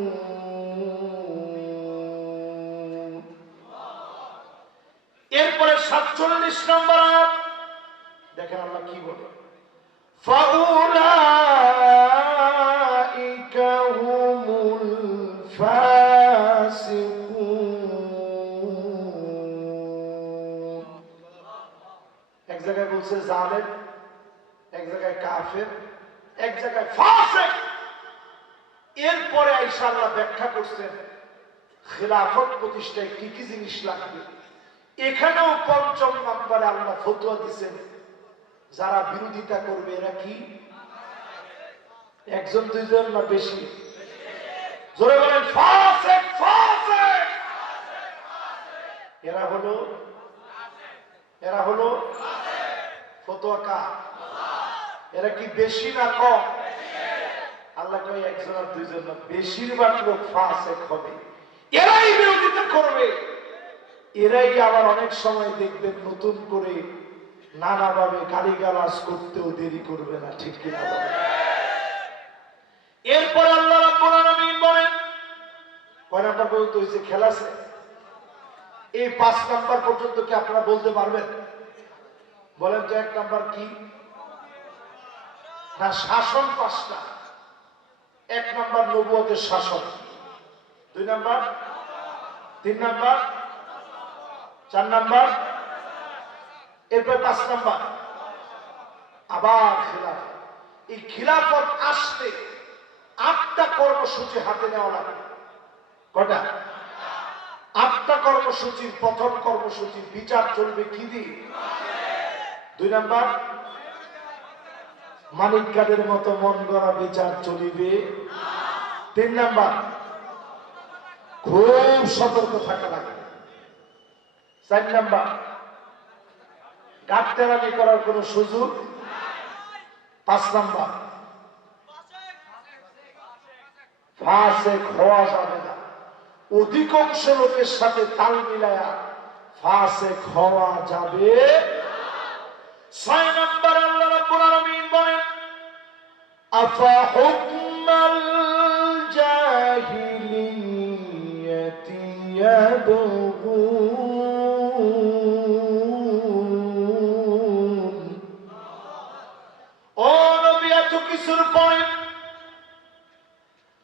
এরপরে 47 নম্বর আয়াত দেখেন আল্লাহ কি বলে, ফাউলাইকা হুমুল ফাসিকুন। এক জায়গায় বলছে জালেম, এক জায়গায় কাফের, এক জায়গায় ফাসিক। এরপরে আয়েশা আল্লাহ ব্যাখ্যা করছেন খেলাফত প্রতিষ্ঠায় কি কি জিনিস লাগবে। এখানেও পঞ্চম নম্বরে আল্লাহ ফতোয়া দিচ্ছেন যারা বিরোধিতা করবে এরা কি? একজন দুইজন না বেশি? জোরে বলেন ফাসিক, ফাসিক। এরা হলো ফতোয়া কা? এরা কি বেশি না কম? আল্লাহ কয় একজন আর দুইজন না, বেশিরভাগ লোক ফাসিক হবে। এরাই বিরোধিতা করবে, এরাই আবার অনেক সময় দেখবেন নতুন করে নানাভাবে গালিগালাজ করতেও দেরি করবে না, ঠিক কিনা বলেন? এরপর আল্লাহ রাব্বুল আলামিন বলেন, কয় নাম্বার পর্যন্ত হয়েছে খেলাছে? এই 5 নাম্বার পর্যন্ত কি আপনারা বলতে পারবেন? বলেন তো 1 নাম্বার কি? না, শাসন 5টা। 1 নাম্বার নবুয়তের শাসন, 2 নাম্বার, 3 নাম্বার, 4 নাম্বার, এরপর 5 নাম্বার আবার খিলাফত। এই খিলাফত আসতে 8টা কর্মসূচি হাতে নেওয়া লাগবে। কটা? 8টা কর্মসূচির প্রথম কর্মসূচি বিচার চলবে কি দিয়ে? 2 নাম্বার, মানিক কাদের মতো মন গড়া বিচার চলিবে। 3 নাম্বার, খুব সতর্ক থাকা লাগবে। 4 নাম্বার, গাট্টারামি করার কোন সুযোগ। 5 নাম্বার, ফাসিক হওয়া যাবে না। অধিকাংশ লোকের সাথে তাল মিলায়া ফাসিক হওয়া যাবে। 6 নাম্বার আল্লাহ রাব্বুল আলামিন বলেন, আফা হুকমাল জাহিলিয়াতি ইয়াবগুন। ও নবী, এত কিছুর পরে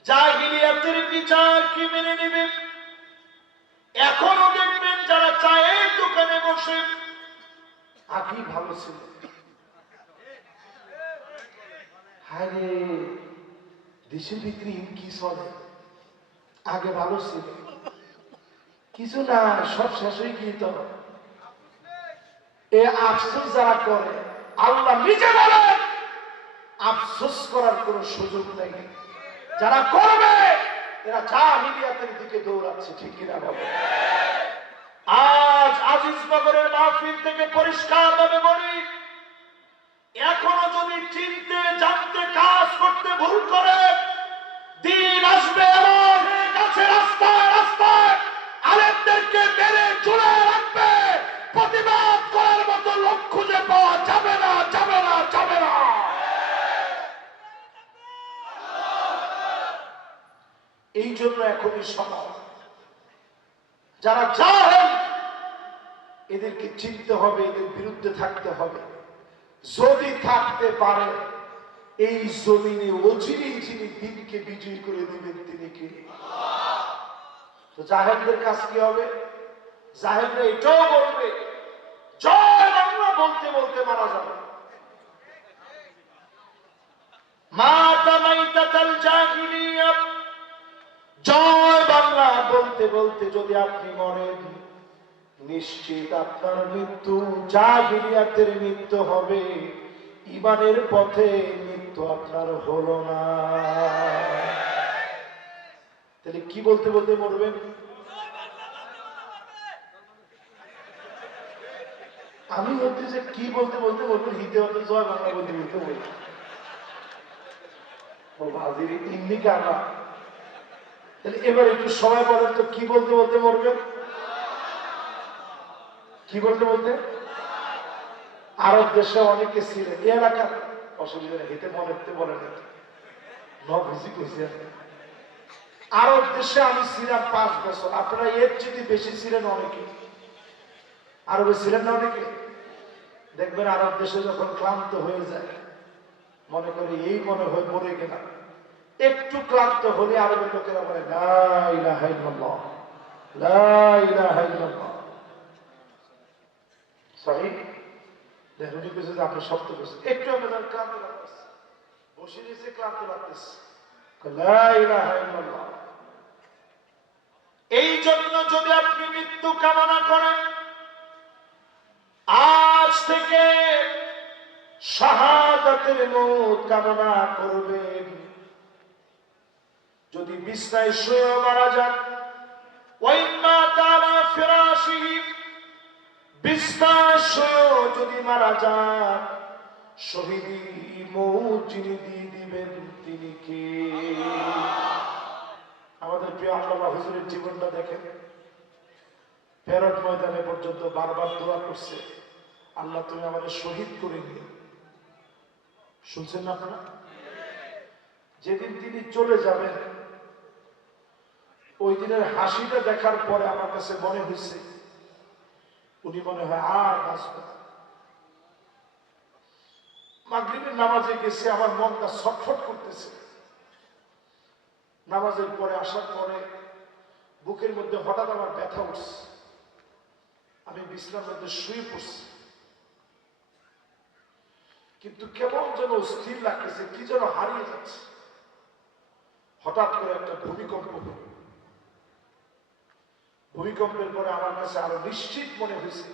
জাহিলিয়াতের বিচার কি মেনে নেবে? এখনো দেখবেন যারা চায়ের দোকানে বসে আগেই ভালো ছিল, আরে দেশের বিক্রি কি চলে, আগে ভালো ছিল, কিছু না, সব শেষ হয়ে গিয়ে তো এ আফসোস যারা করে, আল্লাহ নিজে বলেন আফসোস করার কোন সুযোগ নেই। যারা করবে এরা জাহিলিয়াতের দিকে দৌড়াচ্ছে, ঠিক কিনা বলে? আজ আজিজনগরের মাহফিল থেকে পরিষ্কার ভাবে বলি, এখনো যদি চিনতে জানতে কাজ করতে ভুল করে, দিন আসবে এমন কাছে রাস্তায় রাস্তায় আলেমদেরকে মেরে ঝুলে রাখবে, প্রতিবাদ করার মতো লোক খুঁজে পাওয়া যাবে না, যাবে না, যাবে না। এই জন্য এখনই সময়, যারা জাহেল এদেরকে চিনতে হবে, এদের বিরুদ্ধে থাকতে হবে। যদি থাকতে পারে এই জমিনে অচিরেই যিনি দিনকে বিজয়ী করে দিবেন তিনি কে? তো জাহেলদের কাজ কি হবে? জাহেলরা এটাও বলবে জয় বাংলা বলতে বলতে মারা যাবে। মাতা মাইতাতাল জাহিলিয়া, জয় বাংলা বলতে বলতে যদি আপনি মরেন, নিশ্চিত আপনার মৃত্যু জাহিলিয়াতের মৃত্যু হবে, ঈমানের পথে মৃত্যু আপনার হলো না। তাহলে কি বলতে বলতে মরবেন? আমি বলতে যে কি বলতে বলতে বলবেন, হিতে হতে জয় বাংলা বলতে বলতে বলবেন। এবার একটু সময় বলেন তো, কি বলতে বলতে মরবেন? কি বলতে বলতে? আরব দেশে অনেকে ছিলেন, এই এলাকার অসুবিধা নেই, হেঁটে মনে বলেন আরব দেশে আমি ছিলাম 5 বছর। আপনারা এর যদি বেশি ছিলেন অনেকে, আরবে ছিলেন না অনেকে। দেখবেন আরব দেশে যখন ক্লান্ত হয়ে যায়, মনে করে এই মনে হয় মরে গেলাম, একটু ক্লান্ত হলে আরবের লোকেরা বলে লা ইলাহা ইল্লাল্লাহ, লা ইলাহা ইল্লাল্লাহ। সহি দেখুন কিছু যে আপনি শব্দ করছেন, একটু আমাদের ক্লান্ত লাগতেছে, বসে নিয়েছে ক্লান্ত লাগতেছে, লা ইলাহা ইল্লাল্লাহ। এই জন্য যদি আপনি মৃত্যু কামনা করেন, আজ থেকে শাহাদাতের মওত কামনা করবেন। যদি বিছনায় শুয়ে মারা যান, ওয়াইম্মা তাআলা ফিরাশিহি, বিছনায় শুয়ে যদি মারা যান, শহীদি মওত যিনি দিয়ে দিবেন তিনি কে? আমাদের প্রিয় আল্লামা হুজুরের জীবনটা দেখেন, ফেরত ময়দানে পর্যন্ত বারবার দোয়া করছে, আল্লাহ তুমি আমাদের শহীদ করে নিও। শুনছেন না আপনারা? যেদিন তিনি চলে যাবেন, ওই দিনের হাসিটা দেখার পরে আমার কাছে মনে হয়েছে উনি মনে হয় আর বাঁচবেন। মাগরিবের নামাজে গেছে, আমার মনটা ছটফট করতেছে। নামাজের পরে আসার পরে বুকের মধ্যে হঠাৎ আমার ব্যথা উঠছে, আমি বিছানার মধ্যে শুয়ে পড়ছি, কিন্তু কেমন যেন স্থির লাগতেছে, কি যেন হারিয়ে যাচ্ছে। হঠাৎ করে একটা ভূমিকম্প হলো। ভূমিকম্পের পরে আমার কাছে আরো নিশ্চিত মনে হয়েছে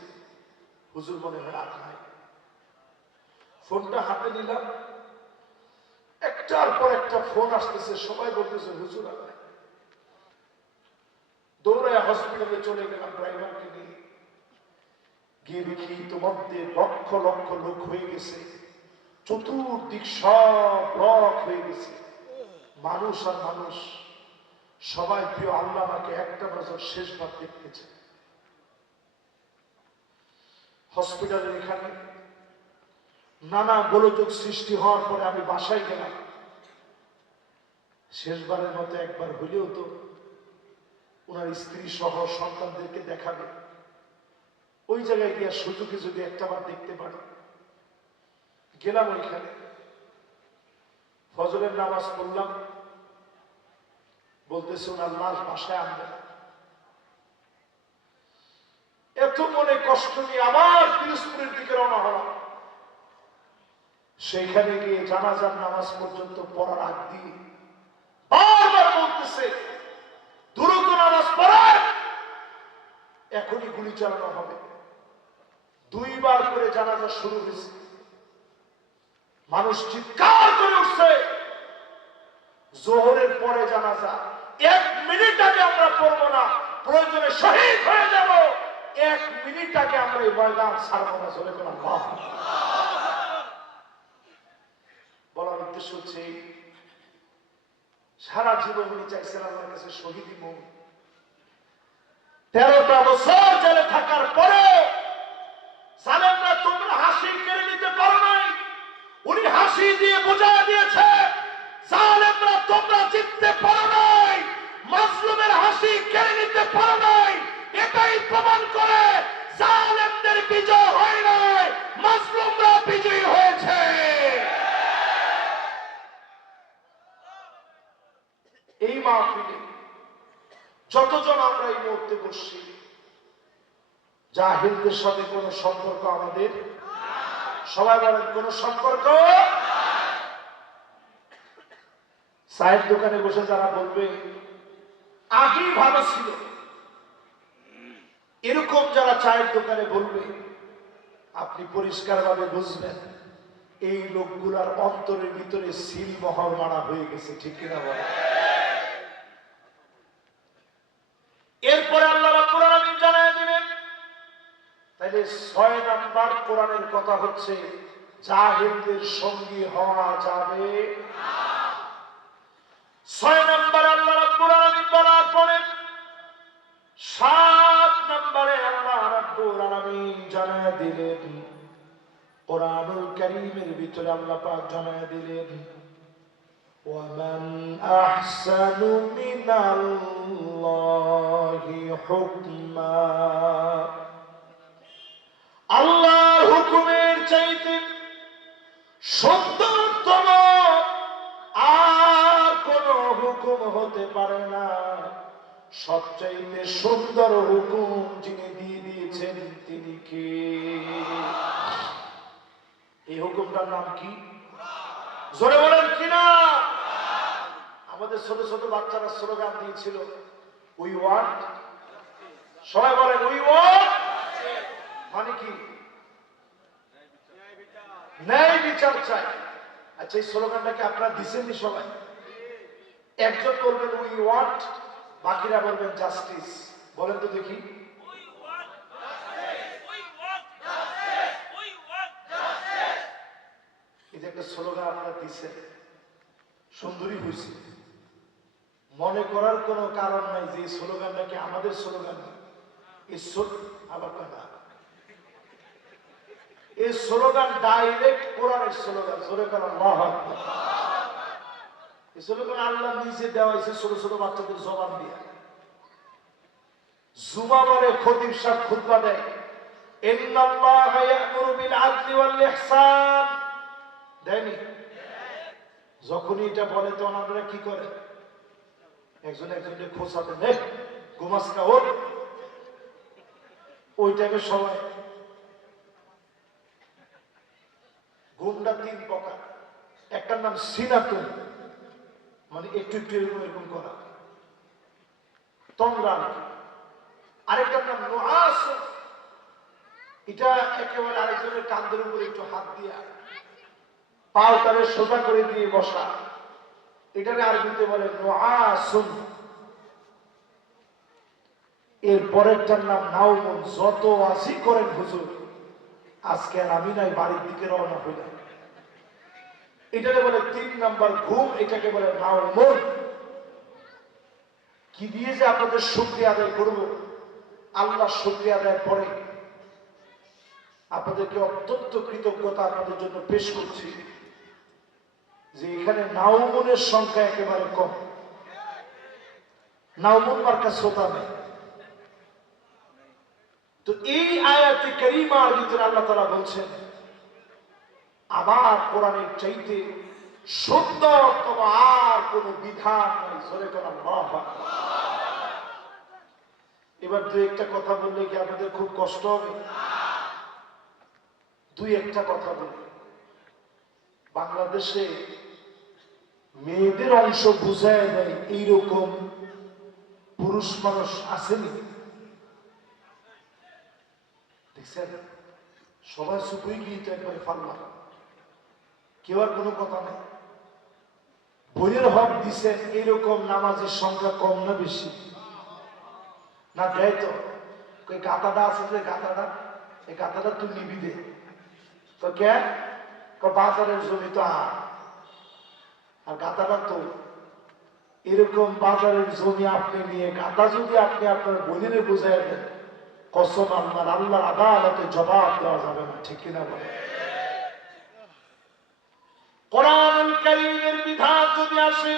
হুজুর মনে হয় আর নাই। ফোনটা হাতে নিলাম, একটার পর একটা ফোন আসতেছে, সবাই বলতেছে হুজুর আর নাই। দৌড়ায় হসপিটালে চলে গেলাম ড্রাইভারকে নিয়ে, গিয়ে দেখি ইতিমধ্যে লক্ষ লক্ষ লোক হয়ে গেছে, চতুর্দিক সব ব্লক হয়ে গেছে, মানুষ আর মানুষ। সবাই প্রিয় আল্লাহ আমাকে একটা নজর শেষবার দেখতেছে। হসপিটালের এখানে নানা গোলযোগ সৃষ্টি হওয়ার পরে আমি বাসায় গেলাম। শেষবারের মতো একবার হইলেও তো ওনার স্ত্রী সহ সন্তানদেরকে দেখাবে, ওই জায়গায় গিয়ে সুযোগে যদি একটাবার দেখতে পারি। গেলাম ওইখানে, ফজরের নামাজ পড়লাম, বলতেছে ওনার লাশ বাসায় আনবে না। এত মনে কষ্ট নিয়ে আবার পিরোজপুরের দিকে রওনা হলাম। সেইখানে গিয়ে জানাজার নামাজ পর্যন্ত পড়ার আগ দিয়ে বারবার বলতেছে দ্রুত নামাজ পড়ার, এখনই গুলি চালানো হবে। 2 বার করে জানাজা শুরু হয়েছে, মানুষ চিৎকার করে উঠছে, জোহরের পরে জানাজা, 1 মিনিট আগে আমরা পড়বো না, প্রয়োজনে শহীদ হয়ে যাব, 1 মিনিট আগে আমরা এই ময়দান ছাড়বো না। চলে গেলাম। বলার উদ্দেশ্য হচ্ছে সারা জীবন উনি চাইছেন আমার কাছে শহীদি মৌত। 13টা বছর জেলে থাকার পরে জালেমরা তোমরা হাসি কেড়ে নিতে পারো নাই, উনি হাসি দিয়ে বোঝায় দিয়েছে জালেমরা তোমরা জিততে পারো নাই, মাজলুমের হাসি কেড়ে নিতে পারো নাই। এটাই প্রমাণ করে জালেমদের বিজয় হয় নাই, মাজলুমরা বিজয়ী হয়েছে। মাহফিলে যতজন আমরা এই মুহূর্তে বসছি, জাহিলদের সাথে কোনো সম্পর্ক আমাদের, সবাই বলেন কোনো সম্পর্ক। চায়ের দোকানে বসে যারা বলবে আগেই ভালো ছিল, এরকম যারা চায়ের দোকানে বলবে, আপনি পরিষ্কারভাবে বুঝবেন এই লোকগুলার অন্তরের ভিতরে সিল মোহর মারা হয়ে গেছে, ঠিক কিনা বলেন? এরপরে আল্লাহ রাব্বুল আলামিন জানায় দিলেন, তাইলে ৬ নাম্বার কোরআনের কথা হচ্ছে জাহিলদের সঙ্গী হওয়া যাবে না। ৬ নাম্বার আল্লাহ রাব্বুল আলামিন বলার পরে ৭ নম্বরে আল্লাহ রাব্বুল আলামিন জানায় দিলেন, কোরআনুল কারীমের ভিতরে আল্লাহ পাক জানায় দিলেন, ওয়ামান আহসানু মিনাল্লাহি হুকমা, আল্লাহর হুকুমের চাইতে সুন্দরতম আর কোন হুকুম হতে পারে না। সবচাইতে সুন্দর হুকুম যিনি দিয়ে দিয়েছেন তিনি কে? এই হুকুমটার নাম কি? জোরে বলেন কিনা? আমাদের ছোট ছোট বাচ্চারা স্লোগান দিয়েছিল, উই ওয়ান্ট, সবাই বলেন উই ওয়ান্ট, মানে কি? ন্যায় বিচার চাই। আচ্ছা, এই স্লোগানটাকে আপনারা দিচ্ছেননি সবাই? একজন বলবেন উই ওয়ান্ট, বাকিরা বলবেন জাস্টিস। বলেন তো দেখি। এই যে একটা স্লোগান আপনারা দিচ্ছেন, সুন্দরী হয়েছে, মনে করার কোনো কারণ নাই যে এই স্লোগানটা কি আমাদের স্লোগান। আবার কথা, এই স্লোগান ডাইরেক্ট কোরআনের স্লোগান। জোরে করেন আল্লাহু আকবার। এই স্লোগান আল্লাহ নিজে দেওয়া হয়েছে ছোট ছোট বাচ্চাদের জবান দিয়ে। জুমাবারে খতিব সাহেব খুতবা দেয়, ইন্নাল্লাহা ইয়া'মুরু বিল আদলি ওয়াল ইহসান, দেয়নি? যখনই এটা বলে তখন আপনারা কি করে? একজন একজনকে খোঁচাতে দেয়, ঘুমাসকা ওর। ওইটাকে সবাই, ঘুমটা ৩ প্রকার। একটার নাম সিনাতুন, মানে একটু একটু এরকম এরকম করা, তন্দ্রা। আরেকটার নাম নুআস, এটা একেবারে আরেকজনের কাঁধের উপরে একটু হাত দিয়া পাও তারে সোজা করে দিয়ে বসা, এটাকে আরবিতে বলে নুআসুন। এর পরেরটার নাম নাউমুন, যত আসি করেন হুজুর, আজকে আর আমি নাই, বাড়ির দিকে রওনা হইলাম, এটাকে বলে ৩ নাম্বার ঘুম, এটাকে বলে নাউমুন। কি দিয়ে যে আপনাদের শুকরিয়া আদায় করব, আল্লাহ শুকরিয়া আদায় পরে আপনাদেরকে অত্যন্ত কৃতজ্ঞতা আপনাদের জন্য পেশ করছি যে এখানে নাউমুনের সংখ্যা একেবারে কম। নাউমুন মার্কা শ্রোতা নেই। তো এই আয়াতে কারিমার ভিতরে আল্লাহ তাআলা বলছেন, আবার কোরআনের চাইতে সুন্দরতম আর কোন বিধান নাই। জোরে করে আল্লাহু আকবার। এবার দুই একটা কথা বললে কি আপনাদের খুব কষ্ট হবে? দুই একটা কথা বলি। বাংলাদেশে মেয়েদের অংশ বুঝায় দেয় এইরকম পুরুষ মানুষ আসেনি? দেখছেন, সবাই সুপুই গিয়ে তো একবারে ফাল্লা, কেউ আর কোনো কথা নেই। বইয়ের হক দিচ্ছেন, এইরকম নামাজের সংখ্যা কম না বেশি? না দেয় তো। ওই গাতাটা আছে যে গাতাটা, এই গাতাটা তুই নিবি দে। তো কেন? বাজারের জমি তো আর গাতাটা তো এরকম বাজারের জমি আপনি নিয়ে গাতা যদি আপনি আপনার বোনের বুঝাই দেন, কসম আল্লাহর, আল্লাহর আদালতে জবাব দেওয়া যাবে না, ঠিক কিনা বলে? কোরআনুল কারীমের বিধান যদি আসে,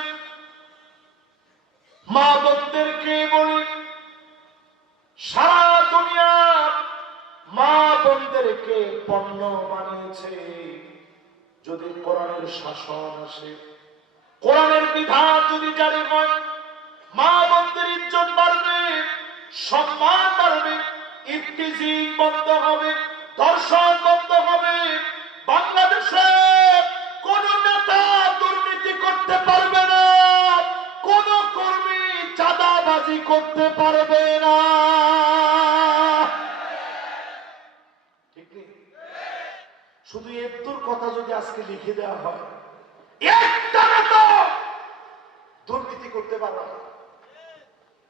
মা বোনদেরকে বলি, সারা দুনিয়ার মা বোনদেরকে পণ্য বানিয়েছে। যদি কোরআনের শাসন আসে, কোরআনের বিধান যদি জারি হয়, মা বোনদের ইজ্জত বাড়বে, সম্মান বাড়বে, ইফতিজিং বন্ধ হবে, ধর্ষণ বন্ধ হবে। বাংলাদেশে কোন নেতা দুর্নীতি করতে পারবে না, কোন কর্মী চাঁদাবাজি করতে পারবে না। ঠিক নেই? শুধু একটুর কথা যদি আজকে লিখে দেওয়া হয়, একটা নেতা দুর্নীতি করতে পারবে না,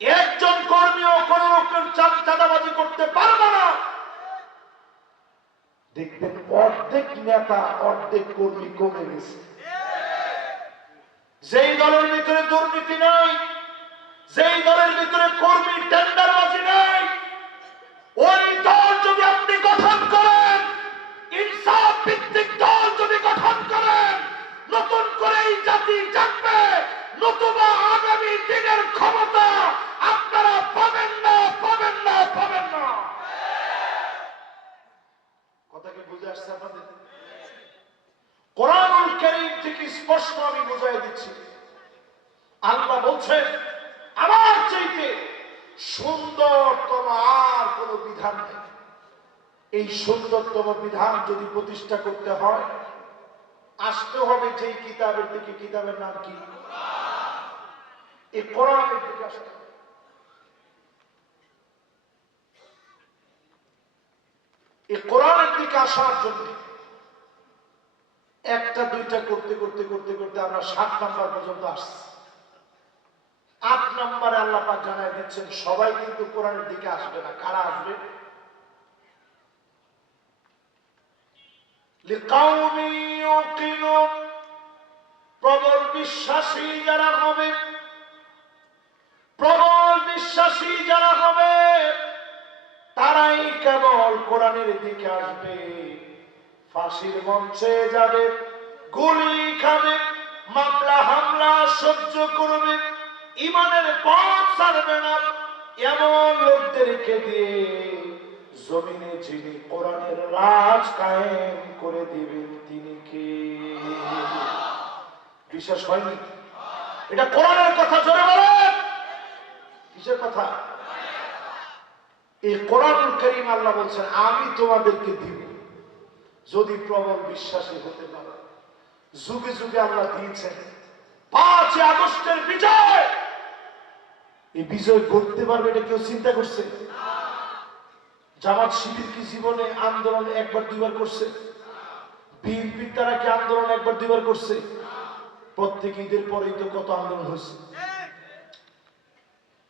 একজন কর্মীও কোন রকম চাঁদাবাজি করতে পারবে না। দেখবেন অর্ধেক নেতা অর্ধেক কর্মী কমে গেছে। যেই দলের ভিতরে দুর্নীতি নাই, যেই দলের ভিতরে কর্মী টেন্ডারবাজি নাই, ওই দল যদি আপনি গঠন করেন, ইনসাফ ভিত্তিক দল যদি গঠন করেন, নতুন করে এই জাতি জানবে, নতুবা আগামী দিনের ক্ষমতা আপনারা পাবেন না, পাবেন না, পাবেন না। কথা কি বুঝে আসছে আপনাদের? কোরআনুল কারীম থেকে স্পষ্ট আমি বুঝাই দিচ্ছি। আল্লাহ বলছেন, আমার চাইতে সুন্দরতম আর কোন বিধান নেই। এই সুন্দরতম বিধান যদি প্রতিষ্ঠা করতে হয়, আসতে হবে যেই কিতাবের দিকে। কিতাবের নাম কি? এই কোরআনের দিকে আসতে হবে। এই কোরআনের দিকে আসার জন্য একটা দুইটা করতে করতে করতে করতে আমরা 7 নাম্বার পর্যন্ত আসছি। 8 নম্বরে আল্লাহ পাক জানায় দিচ্ছেন, সবাই কিন্তু কোরআনের দিকে আসবে না। কারা আসবে? লিকাউমি ইউকিনুন, প্রবল বিশ্বাসী যারা হবে, প্রবল বিশ্বাসী যারা হবে, তারাই কেবল কোরআনের দিকে আসবে। ফাঁসির মঞ্চে যাবে, গুলি খাবে, মামলা হামলা সহ্য করবে, ইমানের পথ ছাড়বে না, এমন লোকদেরকে দিয়ে জমিনে যিনি কোরআনের রাজ কায়েম করে দিবেন তিনি কে? বিশ্বাস হয়নি? এটা কোরআনের কথা, জোরে বলেন। কিসের কথা? এই কোরআনুল কারীম আল্লাহ বলছেন, আমি তোমাদেরকে দিব যদি প্রবল বিশ্বাসী হতে পারো। যুগে যুগে আল্লাহ দিয়েছেন। 5 আগস্টের বিজয়, এই বিজয় করতে পারবে এটা কেউ চিন্তা করছে? জামাত শিবির কি জীবনে আন্দোলন একবার দুইবার করছে? বিএনপি তারা কি আন্দোলন একবার দুইবার করছে? প্রত্যেক ঈদের পরেই তো কত আন্দোলন হয়েছে।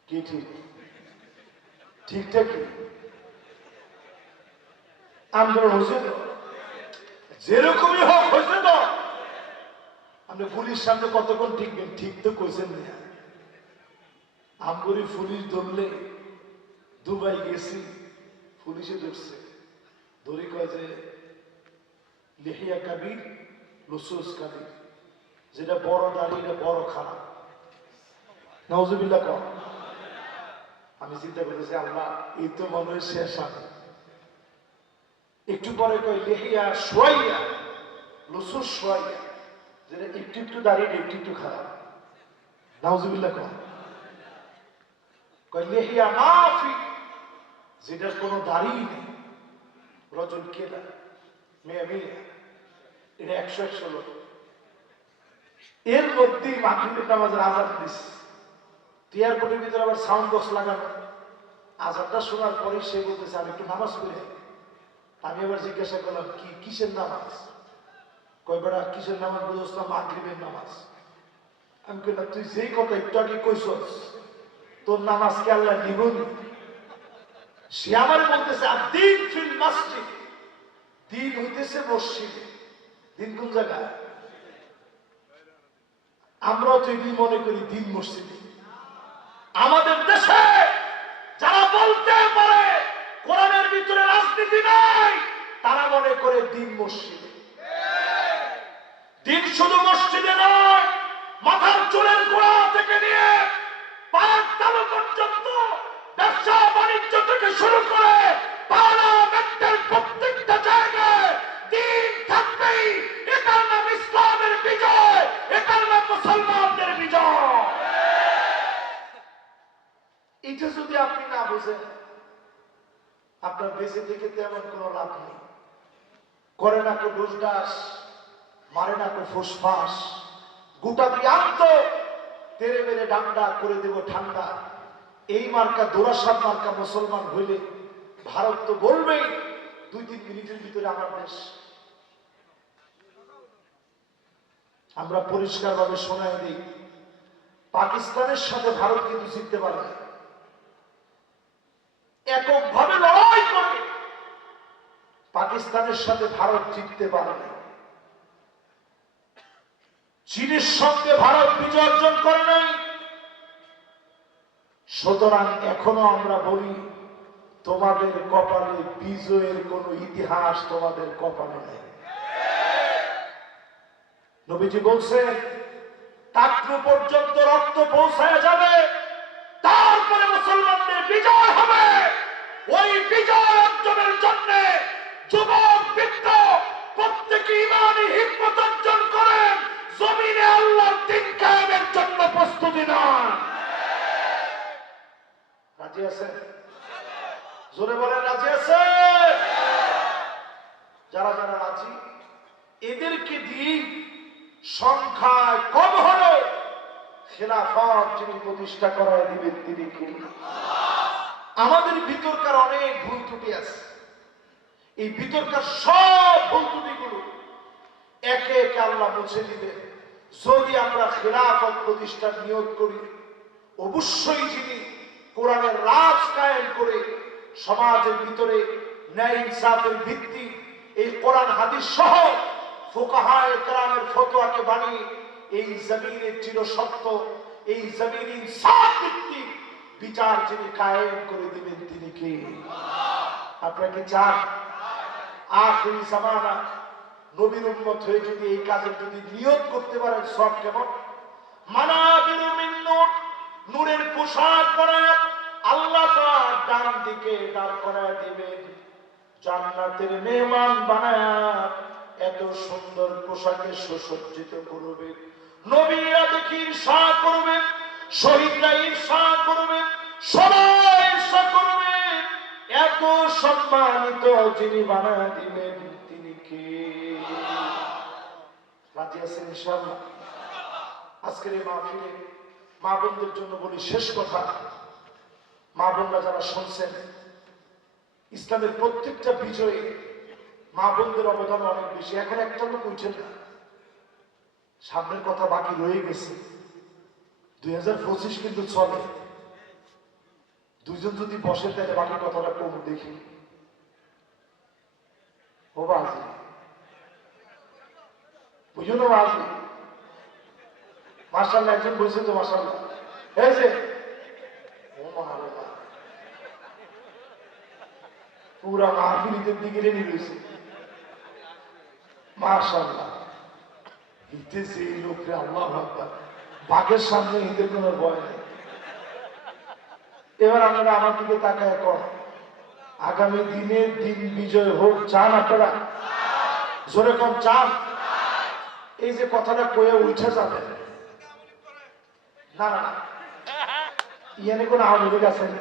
কি ঠিক? ঠিকঠাক আন্দোলন হয়েছে তো, যেরকমই হোক হয়েছে তো। আপনি পুলিশ সামনে কতক্ষণ টিকবেন? ঠিক তো কইছেন না। আমগরি পুলিশ ধরলে, দুবাই গেছি, পুলিশে ধরছে, ধরে কয় যে লিহিয়া কাবির লুসুস কাবির, যেটা বড় দাড়ি এটা বড় খারাপ। নাউজুবিল্লাহ কম। আমি চিন্তা করেছি, আল্লাহ এই তো মনে হয় শেষ হবে। একটু পরে কয় লিহিয়া সোয়াইয়া লুসুস সোয়াইয়া, যেটা একটু একটু দাঁড়িয়ে একটু একটু খারাপ। নাউজুবিল্লাহ কম। কয় লিহিয়া মাফি, যেটার কোনো দাড়ি নেই, রজল কেদা মেয়ে মেয়ে, এটা 100 লোক। এর মধ্যেই মাগরিবের নামাজের আজান দিচ্ছে। এয়ারপোর্টের ভিতরে আবার সাউন্ড বক্স লাগানো। আজানটা শোনার পরে সে বলতেছে, আমি একটু নামাজ পড়ি। আমি আবার জিজ্ঞাসা করলাম, কি কিসের নামাজ? কয় বেড়া কিসের নামাজ বুঝোস না? মাগরিবের নামাজ। আমি কইলাম, তুই যেই কথা একটু আগে কইছস, তোর নামাজ কে আল্লাহ নিবনি? সে আমার বলতেছে, আর দিন ফিল মসজিদ, দিন হইতেছে মসজিদে। দিন কোন জায়গায়? আমরাও তো এগুলি মনে করি দিন মসজিদে। আমাদের দেশে যারা বলতে পারে কোরআনের ভিতরে রাজনীতি নাই, তারা মনে করে দিন মসজিদে। দিন শুধু মসজিদে নয়, মাথার চুলের গোড়া থেকে নিয়ে পায়ের তালু পর্যন্ত, ব্যবসা বাণিজ্য থেকে শুরু করে পার্লামেন্টের প্রত্যেকটা জায়গায় দিন থাকবেই। এটার নাম ইসলামের বিজয়, এটার নাম মুসলমানদের বিজয়। এইটা যদি আপনি না বুঝেন, আপনার বেঁচে থেকে তেমন কোনো লাভ নেই। করে না কো ডুসডাস, মারে না কো ফুসফাস, গোটা প্রিয়ান্ত তেরে মেরে ডান্ডা করে দেব ঠান্ডা। এই মার্কা দোরাসার মার্কা মুসলমান হইলে ভারত তো বলবেই 2-3 মিনিটের ভিতরে আমার দেশ। আমরা পরিষ্কার ভাবে শোনাই দিই, পাকিস্তানের সাথে ভারত কিন্তু জিততে পারে না। এককভাবে লড়াই করে পাকিস্তানের সাথে ভারত জিততে পারে না। চীনের সঙ্গে ভারত বিজয় অর্জন করে নাই। সুতরাং এখনো আমরা বলি, তোমাদের কপালে বিজয়ের কোন ইতিহাস তোমাদের কপালে নেই। নবীজি বলছেন, টাকলু পর্যন্ত রক্ত পৌঁছায় যাবে, তারপরে মুসলমানদের বিজয় হবে। ওই বিজয় অর্জনের জন্য যুবক বৃদ্ধ প্রত্যেকে ইমানি হিম্মত অর্জন করেন, জমিনে আল্লাহর দ্বীন কায়েমের জন্য প্রস্তুতি নেন। রাজি আছেন? জোরে বলেন রাজি আছেন? যারা যারা রাজি, এদেরকে দিয়ে সংখ্যায় কম হলো খেলাফত যিনি প্রতিষ্ঠা করায় দিবেন তিনি কে? আমাদের ভিতরকার অনেক ভুল ত্রুটি আছে। এই ভিতরকার সব ভুল ত্রুটিগুলো একে একে আল্লাহ মুছে দিবে যদি আমরা খেলাফত প্রতিষ্ঠার নিয়ত করি। অবশ্যই যিনি কোরআনের রাজ কায়েম করে সমাজের ভিতরে ন্যায় ইনসাফের ভিত্তি এই কোরআন হাদিস সহ ফুকাহায়ে কেরামের ফতোয়াকে বানিয়ে এই জমিনের চিরসত্য, এই জমিন ইনসাফ ভিত্তিক বিচার যিনি কায়েম করে দিবেন তিনি কে? আপনারা কি চান আখিরি জামানা নবীর উম্মত হয়ে যদি এই কাজের যদি নিয়ত করতে পারেন, সব কেমন? মানাবিরু মিন নূর, নূরের পোশাক পরে আল্লাহ পাক ডান দিকে দাঁড় করায় দিবেন, জান্নাতের মেহমান বানায়া এত সুন্দর পোশাকে সুসজ্জিত করবে। নবীরা দেখি ঈর্ষা করবে, শহীদরা ঈর্ষা করবে, সবাই ঈর্ষা করবে। এত সম্মানিত যিনি বানায় দিবেন তিনি কে? রাজি আছেন ইনশাআল্লাহ? আজকের এই মাহফিলে মা বোনদের জন্য বলি শেষ কথা, মা বোনরা যারা শুনছেন, ইসলামের প্রত্যেকটা বিজয়ে মা বোনদের অবদান অনেক বেশি। এখন একটা লোক উঠছেন না, সামনের কথা বাকি রয়ে গেছে। 2025 কিন্তু চলে, দুইজন যদি বসে তাহলে বাকি কথাটা কম দেখি। ও বাজি বুঝুন, বাজি মাশাআল্লাহ, একজন বলছে তো মাশাআল্লাহ, এই যে পুরা মাহফিলের দিকে রেডি রয়েছে মাশাআল্লাহ। হিতেছে এই লোকরে, আল্লাহু আকবার। বাঘের সামনে হিতের কোনো ভয় নেই। এবার আপনারা আমার দিকে তাকায় কর, আগামী দিনের দিন বিজয় হোক চান আপনারা? জোরে কম চান? এই যে কথাটা কয়ে উঠে যাবে না, না না, ইয়ানে কোন আওয়ামী লীগ আছেন,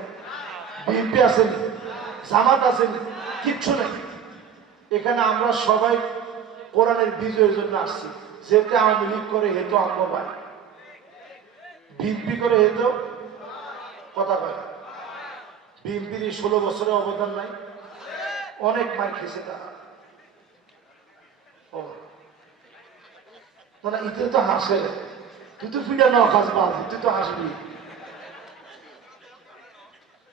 বিএনপি আছেন, জামাত আছেন, কিচ্ছু নেই। এখানে আমরা সবাই কোরআনের বিজয়ের জন্য আসছি। যেতে আওয়ামী লীগ করে হেতু আঙ্গ পায়, বিএনপি করে হেতু কথা পায়। বিএনপির 16 বছরের অবদান নাই? অনেক মার খেয়েছে তারা। মানে ইতে তো হাসে, তুই তো ফিরে না হাসবাস, তুই তো হাসবি।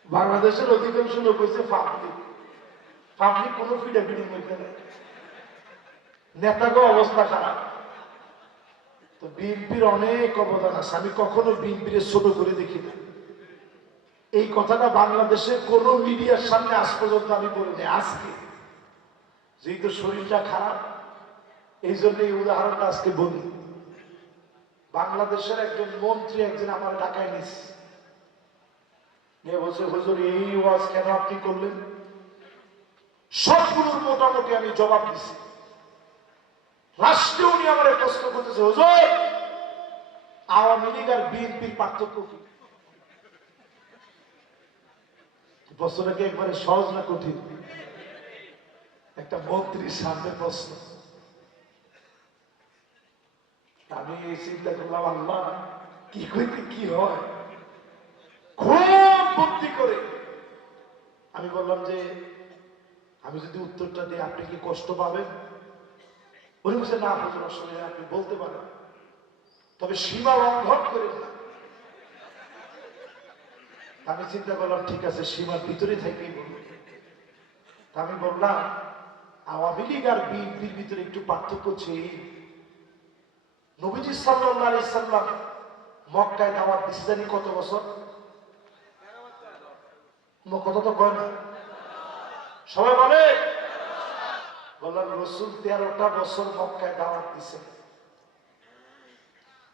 বাংলাদেশের অধিকাংশ লোক হচ্ছে পাবলিক, পাবলিক কোনো ফিডা ফিডিং করতে নেই, নেতাকে অবস্থা খারাপ। তো বিএনপির অনেক অবদান আছে, আমি কখনো বিএনপির ছোট করে দেখি না। এই কথাটা বাংলাদেশের কোন মিডিয়ার সামনে আজ পর্যন্ত আমি বলিনি। আজকে যেহেতু শরীরটা খারাপ, এই জন্য এই উদাহরণটা আজকে বলি। বাংলাদেশের একজন মন্ত্রী একজন আমার ঢাকায় নিচ্ছে, নিয়ে বলছে, হুজুর এই ওয়াজ কেন আপনি করলেন? সবগুলোর মোটামুটি আমি জবাব দিচ্ছি। লাস্টে উনি আমার প্রশ্ন করতেছে, হুজুর আওয়ামী লীগ আর বিএনপির পার্থক্য কি? প্রশ্নটাকে একবারে সহজ না কঠিন? একটা মন্ত্রীর সামনে প্রশ্ন। আমি এই চিন্তা করলাম, আল্লাহ কি করতে কি হয়, খুব বুদ্ধি করে আমি বললাম যে আমি যদি উত্তরটা দিই আপনি কি কষ্ট পাবেন? উনি বলছে না হুজুর, আসলে আপনি বলতে পারেন, তবে সীমা লঙ্ঘন করেন না। আমি চিন্তা করলাম ঠিক আছে, সীমার ভিতরে থেকেই বলবো। আমি বললাম আওয়ামী লীগ আর বিএনপির ভিতরে একটু পার্থক্য ছিল। নবীজি সাল্লাল্লাহু আলাইহি সাল্লাম মক্কায় দাওয়াত দিতে জানি কত বছর? কথা তো কয় না, সবাই বলে। বললাম রসুল 13টা বছর মক্কায় দাওয়াত দিছে,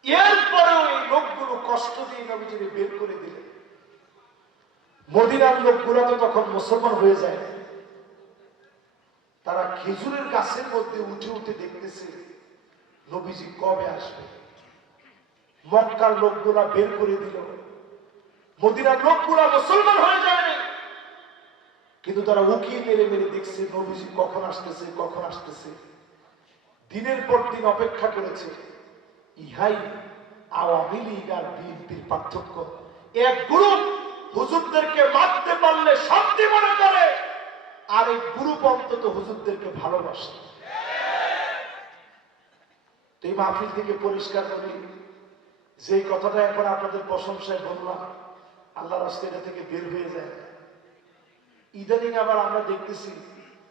এরপরেও এই লোকগুলো কষ্ট দিয়ে নবীজিকে বের করে দিলেন। মদিনার লোকগুলো তো তখন মুসলমান হয়ে যায়, তারা খেজুরের গাছের মধ্যে উঠে উঠে দেখতেছে নবীজি কবে আসবে। মক্কার লোকগুলা বের করে দিল, মদিনার লোকগুলা মুসলমান হয়ে যায়নি, কিন্তু তারা উকি মেরে মেরে দেখছে নবীজি কখন আসতেছে কখন আসতেছে। দিনের পর দিন অপেক্ষা করেছে। ইহাই আওয়ামী লীগ আর বিএনপির পার্থক্য। এক গ্রুপ হুজুরদেরকে মারতে পারলে শান্তি মনে করে, আর এক গ্রুপ অন্তত হুজুরদেরকে ভালোবাসে। এই মাহফিল থেকে পরিষ্কার করি, যে কথাটা এখন আপনাদের প্রশংসায় বললাম, আল্লাহর রাস্তায় এটা থেকে বের হয়ে যায়। ইদানিং আবার আমরা দেখতেছি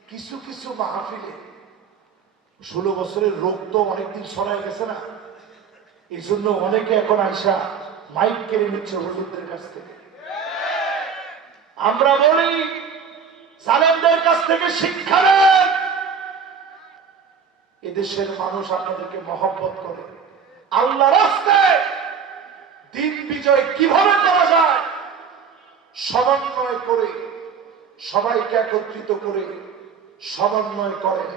কিছু কিছু মাহফিলে 16 বছরের রোগ তো অনেকদিন সরাই গেছে না, এই জন্য অনেকে এখন আইসা মাইক কেড়ে নিচ্ছে হুজুরদের কাছ থেকে। আমরা বলি জালেমদের কাছ থেকে শিক্ষা নেন। এদেশের মানুষ আপনাদেরকে মহব্বত করে। আল্লাহর রাস্তায় দিন বিজয় কিভাবে করা যায় সমন্বয় করে, সবাইকে একত্রিত করে সমন্বয় করে।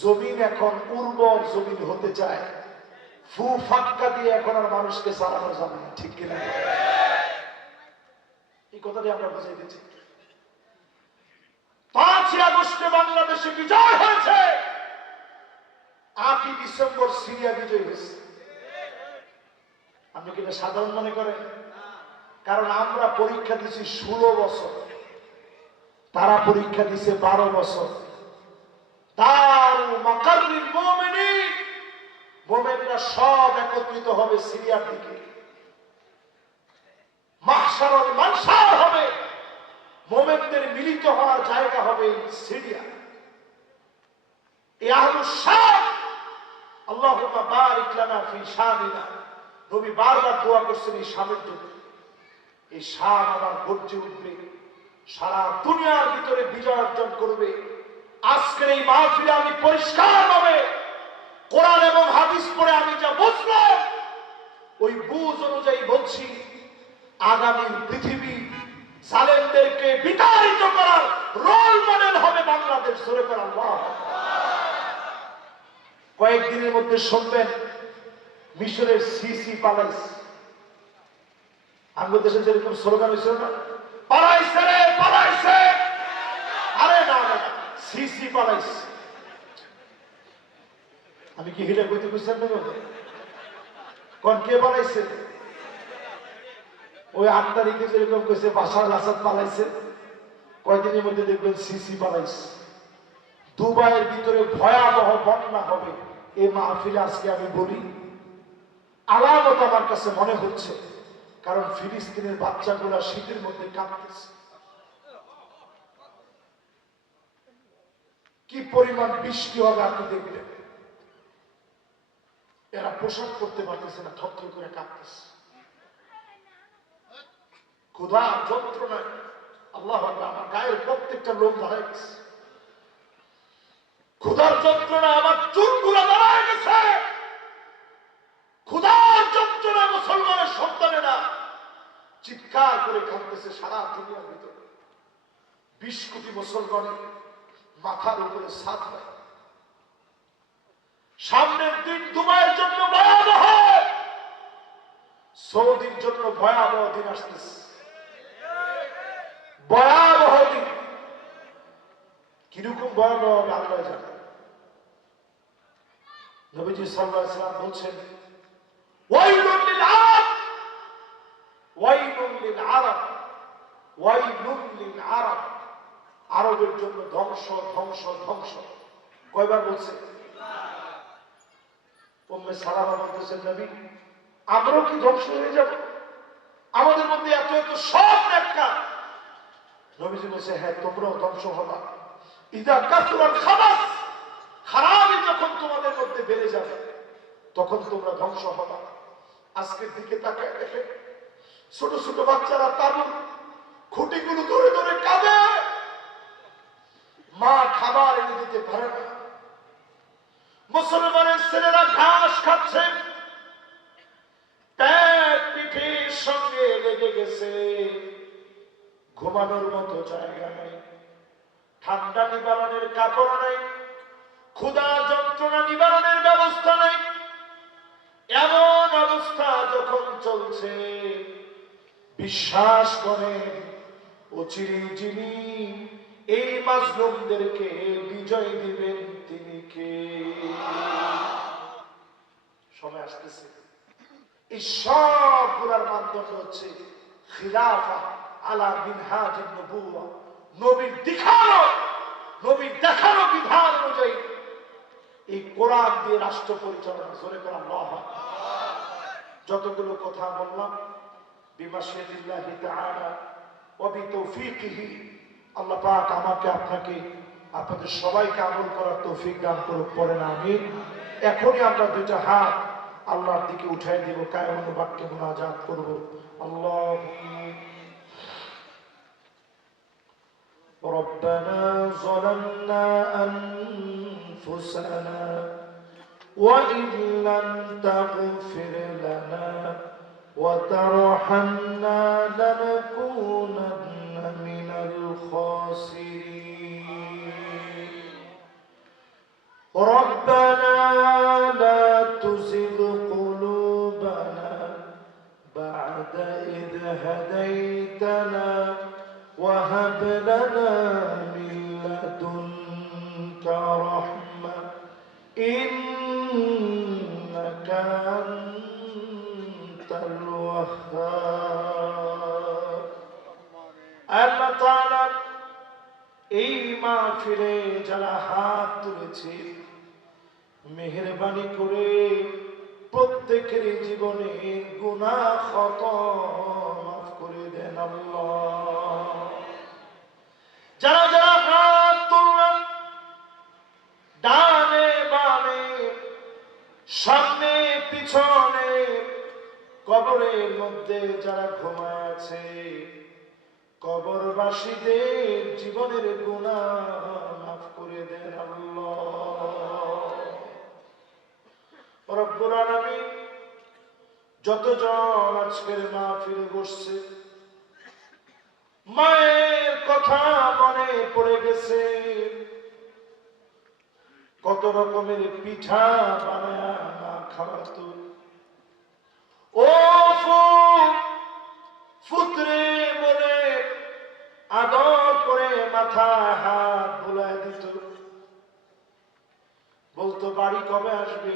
জমিন এখন উর্বর জমিন হতে চায়, ফু ফাক্কা দিয়ে এখন আর মানুষকে চালানো যাবে না, ঠিক কিনা? এই কথাটি আমরা বুঝাই দিচ্ছি। 5ই আগস্টে বাংলাদেশে বিজয় হয়েছে, 8ই ডিসেম্বর সিরিয়া বিজয় হয়েছে। আপনি কি এটা সাধারণ মনে করেন? কারণ আমরা পরীক্ষা দিছি 16 বছর, তারা পরীক্ষা দিছে 12 বছর। মোমেনরা সব একত্রিত হবে সিরিয়ার দিকে, মাহশারুল মানশার হবে, মোমেনদের মিলিত হওয়ার জায়গা হবে সিরিয়া। এই আহলুস শাম, আল্লাহুম্মা বারিক লানা ফি শামিনা। নবী বারবার দোয়া করছেন এই শামের জন্য। এই শাম আবার গর্জে উঠবে, সারা দুনিয়ার ভিতরে বিজয় অর্জন করবে। আজকের এই মাহফিলে আমি পরিষ্কারভাবে কোরআন এবং হাদিস পড়ে আমি যা বুঝলাম, ওই বুঝ অনুযায়ী বলছি, আগামীর পৃথিবী জালেমদেরকে বিতাড়িত করার রোল মডেল হবে বাংলাদেশ। জোরে করে আল্লাহু আকবার। কয়েকদিনের মধ্যে শুনবেন মিশরের সিসি পালাইছে। আমাদের দেশে যেরকম স্লোগান হয়েছিল না, পালাইছে রে পালাইছে, আরে না না সিসি পালাইছে। আমি কি হিলে কইতে বুঝছেন না? কোন কে পালাইছে? ওই 8 তারিখে যেরকম কইছে বাশার আল আসাদ পালাইছে, কয়েকদিনের মধ্যে দেখবেন সিসি পালাইছে। দুবাইয়ের ভিতরে ভয়াবহ বন্যা হবে। এই মাহফিলে আজকে আমি বলি, আলামত আমার কাছে মনে হচ্ছে, কারণ ফিলিস্তিনের বাচ্চাগুলা শীতের মধ্যে কাঁপতেছে। কি পরিমাণ বৃষ্টি হবে আপনি দেখবেন। এরা পোশাক করতে পারতেছে না, থরথর করে কাঁপতেছে। ক্ষুধা যন্ত্রণায় আল্লাহ আকবার, আমার গায়ের প্রত্যেকটা লোক দাঁড়ায় গেছে। ক্ষুধার যন্ত্রণা আমার চুলগুলা দাঁড়ায় গেছে। ক্ষুধার যন্ত্রণা মুসলমানের সন্তানেরা চিৎকার করে কাঁদতেছে সারা দুনিয়ার ভিতরে। 20 কোটি মুসলমানের মাথার উপরে ছাদ নাই। সামনের দিন দুবাইয়ের জন্য ভয়াবহ, সৌদির জন্য ভয়াবহ দিন আসতেছে। ভয়াবহ দিন। কিরকম ভয়াবহ হবে আল্লাহ জানে। নবীজি সাল্লাল্লাহু আলাইহি ওয়াসাল্লাম বলছেন, ওয়াইলুন লিল আরব, ওয়াইলুন লিল আরব, ওয়াইলুন লিল আরব। আরবের জন্য ধ্বংস ধ্বংস ধ্বংস। কয়বার বলছে? উম্মে সালামা বলতেছেন, নবী আমরাও কি ধ্বংস হয়ে যাব? আমাদের মধ্যে এত এত সব নেককার। নবীজি বলছে, হ্যাঁ তোমরাও ধ্বংস হবা। ইদা কাসুরাল খাবাস, খারাপই যখন তোমাদের মধ্যে বেড়ে যাবে তখন তোমরা ধ্বংস হবা। আজকের দিকে তাকায় দেখে ছোট ছোট বাচ্চারা তারুণ খুঁটিগুলো ধরে ধরে কাঁদে। মা খাবার এনে দিতে পারে না। মুসলমানের ছেলেরা ঘাস খাচ্ছে, পেট পিঠের সঙ্গে লেগে গেছে, ঘুমানোর মতো জায়গা নেই, ঠান্ডা নিবারণের কাপড় নেই, ক্ষুধা যন্ত্রণা নিবারণের ব্যবস্থা নেই। এমন অবস্থা যখন চলছে, বিশ্বাস করেন অচিরেই যিনি এই মাজলুমদেরকে বিজয় দিবেন তিনি কে? সময় আসতেছে। এই সব গুলার মাধ্যমে হচ্ছে খিলাফা আলা মিনহাজিন নবুওয়া, নবীর দেখানো বিধান অনুযায়ী এই কোরআন দিয়ে রাষ্ট্র পরিচালনা। জোরে করে আল্লাহু আকবার। যতগুলো কথা বললাম বিমাশিয়াতিল্লাহি তাআলা ওয়া বিতৌফিকিহি, আল্লাহ পাক আমাকে আপনাকে আপনাদের সবাইকে আমল করার তৌফিক দান করুক। পড়েন আমিন। এখনই আমরা দুইটা হাত আল্লাহর দিকে উঠাই দিব, কায়মান বাক্যে মুনাজাত করব। আল্লাহুম্মা ربنا ظلمنا أنفسنا وإن لم تغفر لنا وترحمنا لنكونن من الخاسرين ربنا لا تزغ قلوبنا بعد إذ هديتنا وهب لنا من لدنك رحمة إنك أنت الوهاب। আল্লাহ তাআলা এই মাহফিলে যারা হাত তুলেছে, মেহেরবানি করে প্রত্যেকের জীবনে গুনাহ খতা মাফ করে দেন আল্লাহ। যারা যারা হাত তুললাম, ডানে বামে সামনে পিছনে কবরের মধ্যে যারা ঘুমায় আছে, কবরবাসীদের জীবনের গুনাহ মাফ করে দেন আল্লাহ। রব্বুল আলামিন যতজন আজকের মাহফিলে বসছে, মায়ের কথা মনে পড়ে গেছে, কত রকমের পিঠা বানায় মা খাওয়াতো। ও ফুতরে বলে আদর করে মাথায় হাত বুলায় দিত, বলতো বাড়ি কবে আসবে।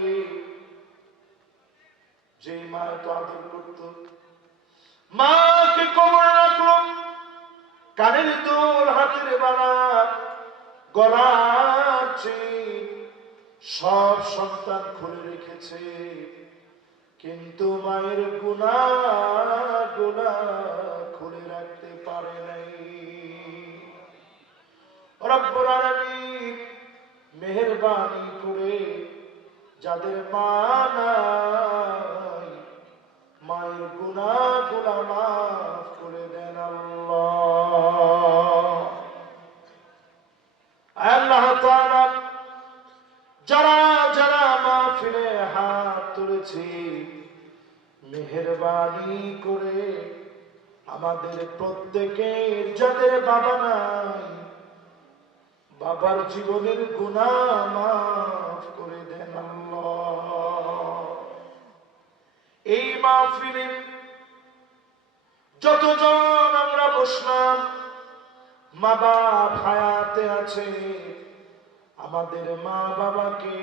যে মা তো আদর করত, মাকে কবরে রাখলো, কানের দুল হাতের বালা গলার চেন সব সন্তান খুলে রেখেছে, কিন্তু মায়ের গুনাহগুলো খুলে রাখতে পারে নাই। রব্বুল আলামিন মেহেরবানি করে যাদের মা নাই, মায়ের গুনাহগুলো মাফ করে দেন আল্লাহ। আল্লাহ তাআলা যারা যারা মাহফিলে হাত তুলেছি, মেহেরবানি করে আমাদের প্রত্যেকের যাদের বাবা নাই, বাবার জীবনের গুনাহ মাফ করে দেন আল্লাহ। এই মাহফিলে যতজন আমরা বসলাম, মা বাপ হায়াতে আছে, আমাদের মা বাবাকে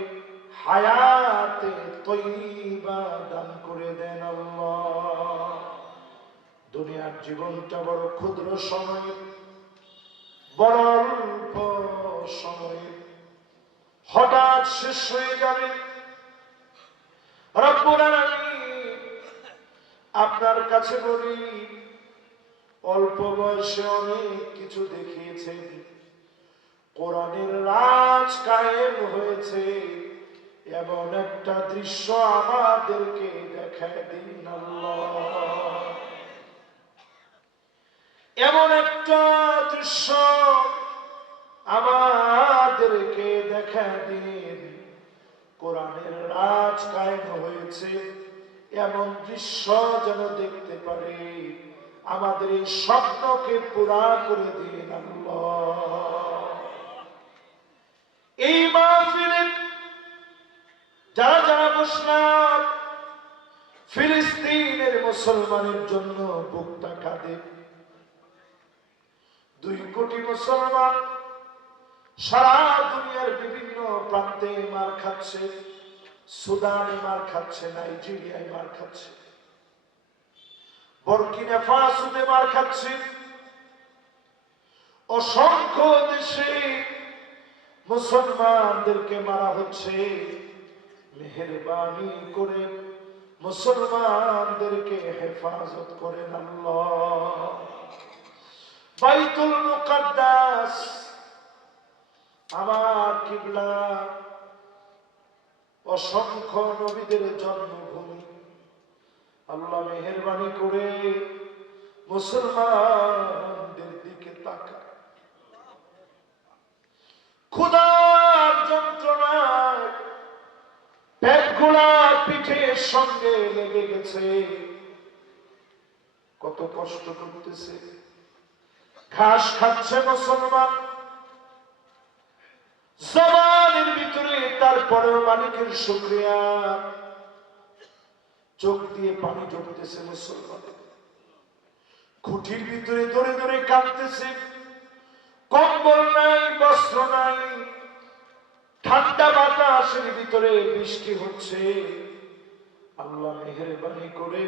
হায়াতে তৈবা দান করে দেন আল্লাহ। দুনিয়ার জীবনটা বড় ক্ষুদ্র সময়, বড় অল্প সময়ে হঠাৎ শেষ হয়ে যাবে। রব্বুল আলামিন আপনার কাছে বলি, অল্প বয়সে অনেক কিছু দেখিয়েছেন, কোরআনের রাজ কায়েম হয়েছে, এমন একটা দৃশ্য আমাদেরকে দেখায় দিন আল্লাহ। এমন একটা দৃশ্য আমাদেরকে দেখায় দিন, কোরআনের রাজ কায়েম হয়েছে, এমন দৃশ্য যেন দেখতে পারি। আমাদের এই স্বপ্নকে পুরা করে দিন আল্লাহ। এই মাহফিলে যারা যারা বসলাম, ফিলিস্তিনের মুসলমানের জন্য বুকটা কাঁদে। 2 কোটি মুসলমান সারা দুনিয়ার বিভিন্ন প্রান্তে মার খাচ্ছে, সুদানে মার খাচ্ছে, নাইজেরিয়ায় মার খাচ্ছে, বুরকিনা ফাসোতে মার খাচ্ছে, অসংখ্য দেশে মুসলমানদেরকে মারা হচ্ছে। মেহেরবানি করে মুসলমানদেরকে হেফাজত করেন আল্লাহ। বাইতুল মুকাদ্দাস আমার কিবলা, অসংখ্য নবীদের জন্মভূমি, আল্লাহ মেহেরবানি করে মুসলমানদের দিকে তাকান। ক্ষুধার যন্ত্রণায় পেটগুলা পিঠের সঙ্গে লেগে গেছে, কত কষ্ট করতেছে, ঘাস খাচ্ছে মুসলমান জবানের ভিতরে, তারপরেও মালিকের শুকরিয়া, চোখ দিয়ে পানি ঝরতেছে মুসলমান, খুঁটির ভিতরে দৌড়ে দৌড়ে কাঁদতেছে, কম্বল নাই, বস্ত্র নাই, ঠান্ডা বাতাসের ভিতরে বৃষ্টি হচ্ছে। আল্লাহ মেহেরবানি করে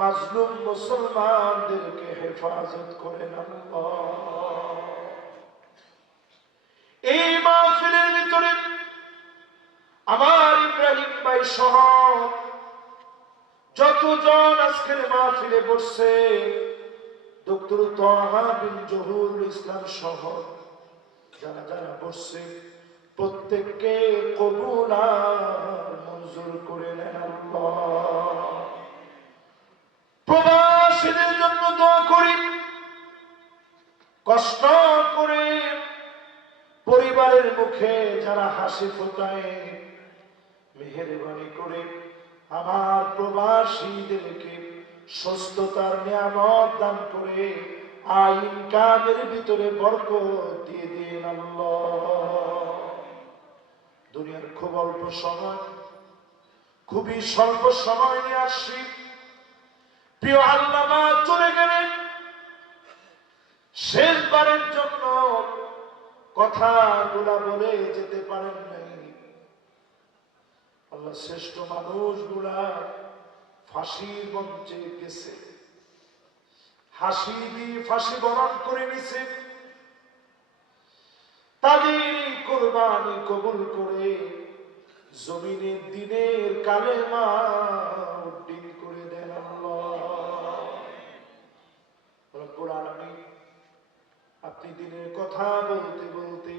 মাজলুম মুসলমানদেরকে হেফাজত করেন আল্লাহ। এই মাহফিলের ভিতরে আমার ইব্রাহিম ভাই সহ যতজন আজকের মাহফিলে বসছে, ডক্টর তাহা বিন জহুরুল ইসলাম সহ যারা যারা বসছে, প্রত্যেককে কবুল আর মঞ্জুর করে নেন আল্লাহ। প্রবাসীদের জন্য দোয়া করি, কষ্ট করে পরিবারের মুখে যারা হাসি ফোটায়, মেহেরবানি করে আমার প্রবাসীদেরকে সুস্থতার নিয়ামত দান করে আইন কামের ভিতরে বরকত দিয়ে দিন আল্লাহ। দুনিয়ার খুব অল্প সময়, খুবই স্বল্প সময় নিয়ে আসছি, প্রিয় আল্লামা চলে গেলেন, শেষবারের জন্য কথাগুলা বলে যেতে পারেন নাই। আল্লাহ শ্রেষ্ঠ মানুষগুলা ফাঁসির মঞ্চে গেছে, হাসি দিয়ে ফাঁসি বরণ করে নিছে, তাদের কোরবানি কবুল করে জমিনে দিনের কালেমা উদ্দিন করে দেন আল্লাহ। রব্বুল আলামিন আপনি দিনের কথা বলতে বলতে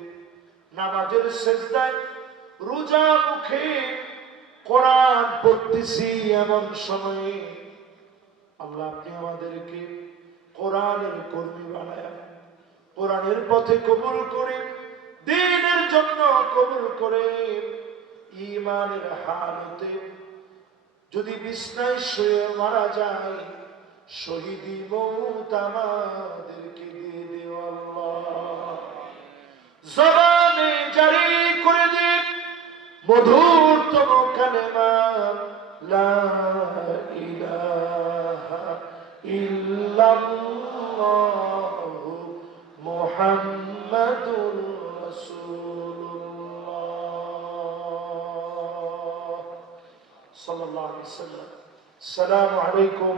নামাজের সেজদায় রোজা মুখে কোরআন পড়তেছি, এমন সময়ে আল্লাহ আপনি আমাদেরকে কোরআনের কর্মী বানায়, কোরআনের পথে কবুল করে, দ্বীনের জন্য কবুল করে, ঈমানের হালতে যদি বিছনায় শুয়ে মারা যায়, শহীদি মওত আমাদেরকে দিয়ে দিও আল্লাহ। জবানে জারি করে দিন মধুরতম কালেমা লা ইলাহা ইল্লাল্লাহু মুহাম্মাদুর মুহাম্মাদুর রাসূলুল্লাহ সাল্লাল্লাহু আলাইহি ওয়াসাল্লাম। আসসালামু আলাইকুম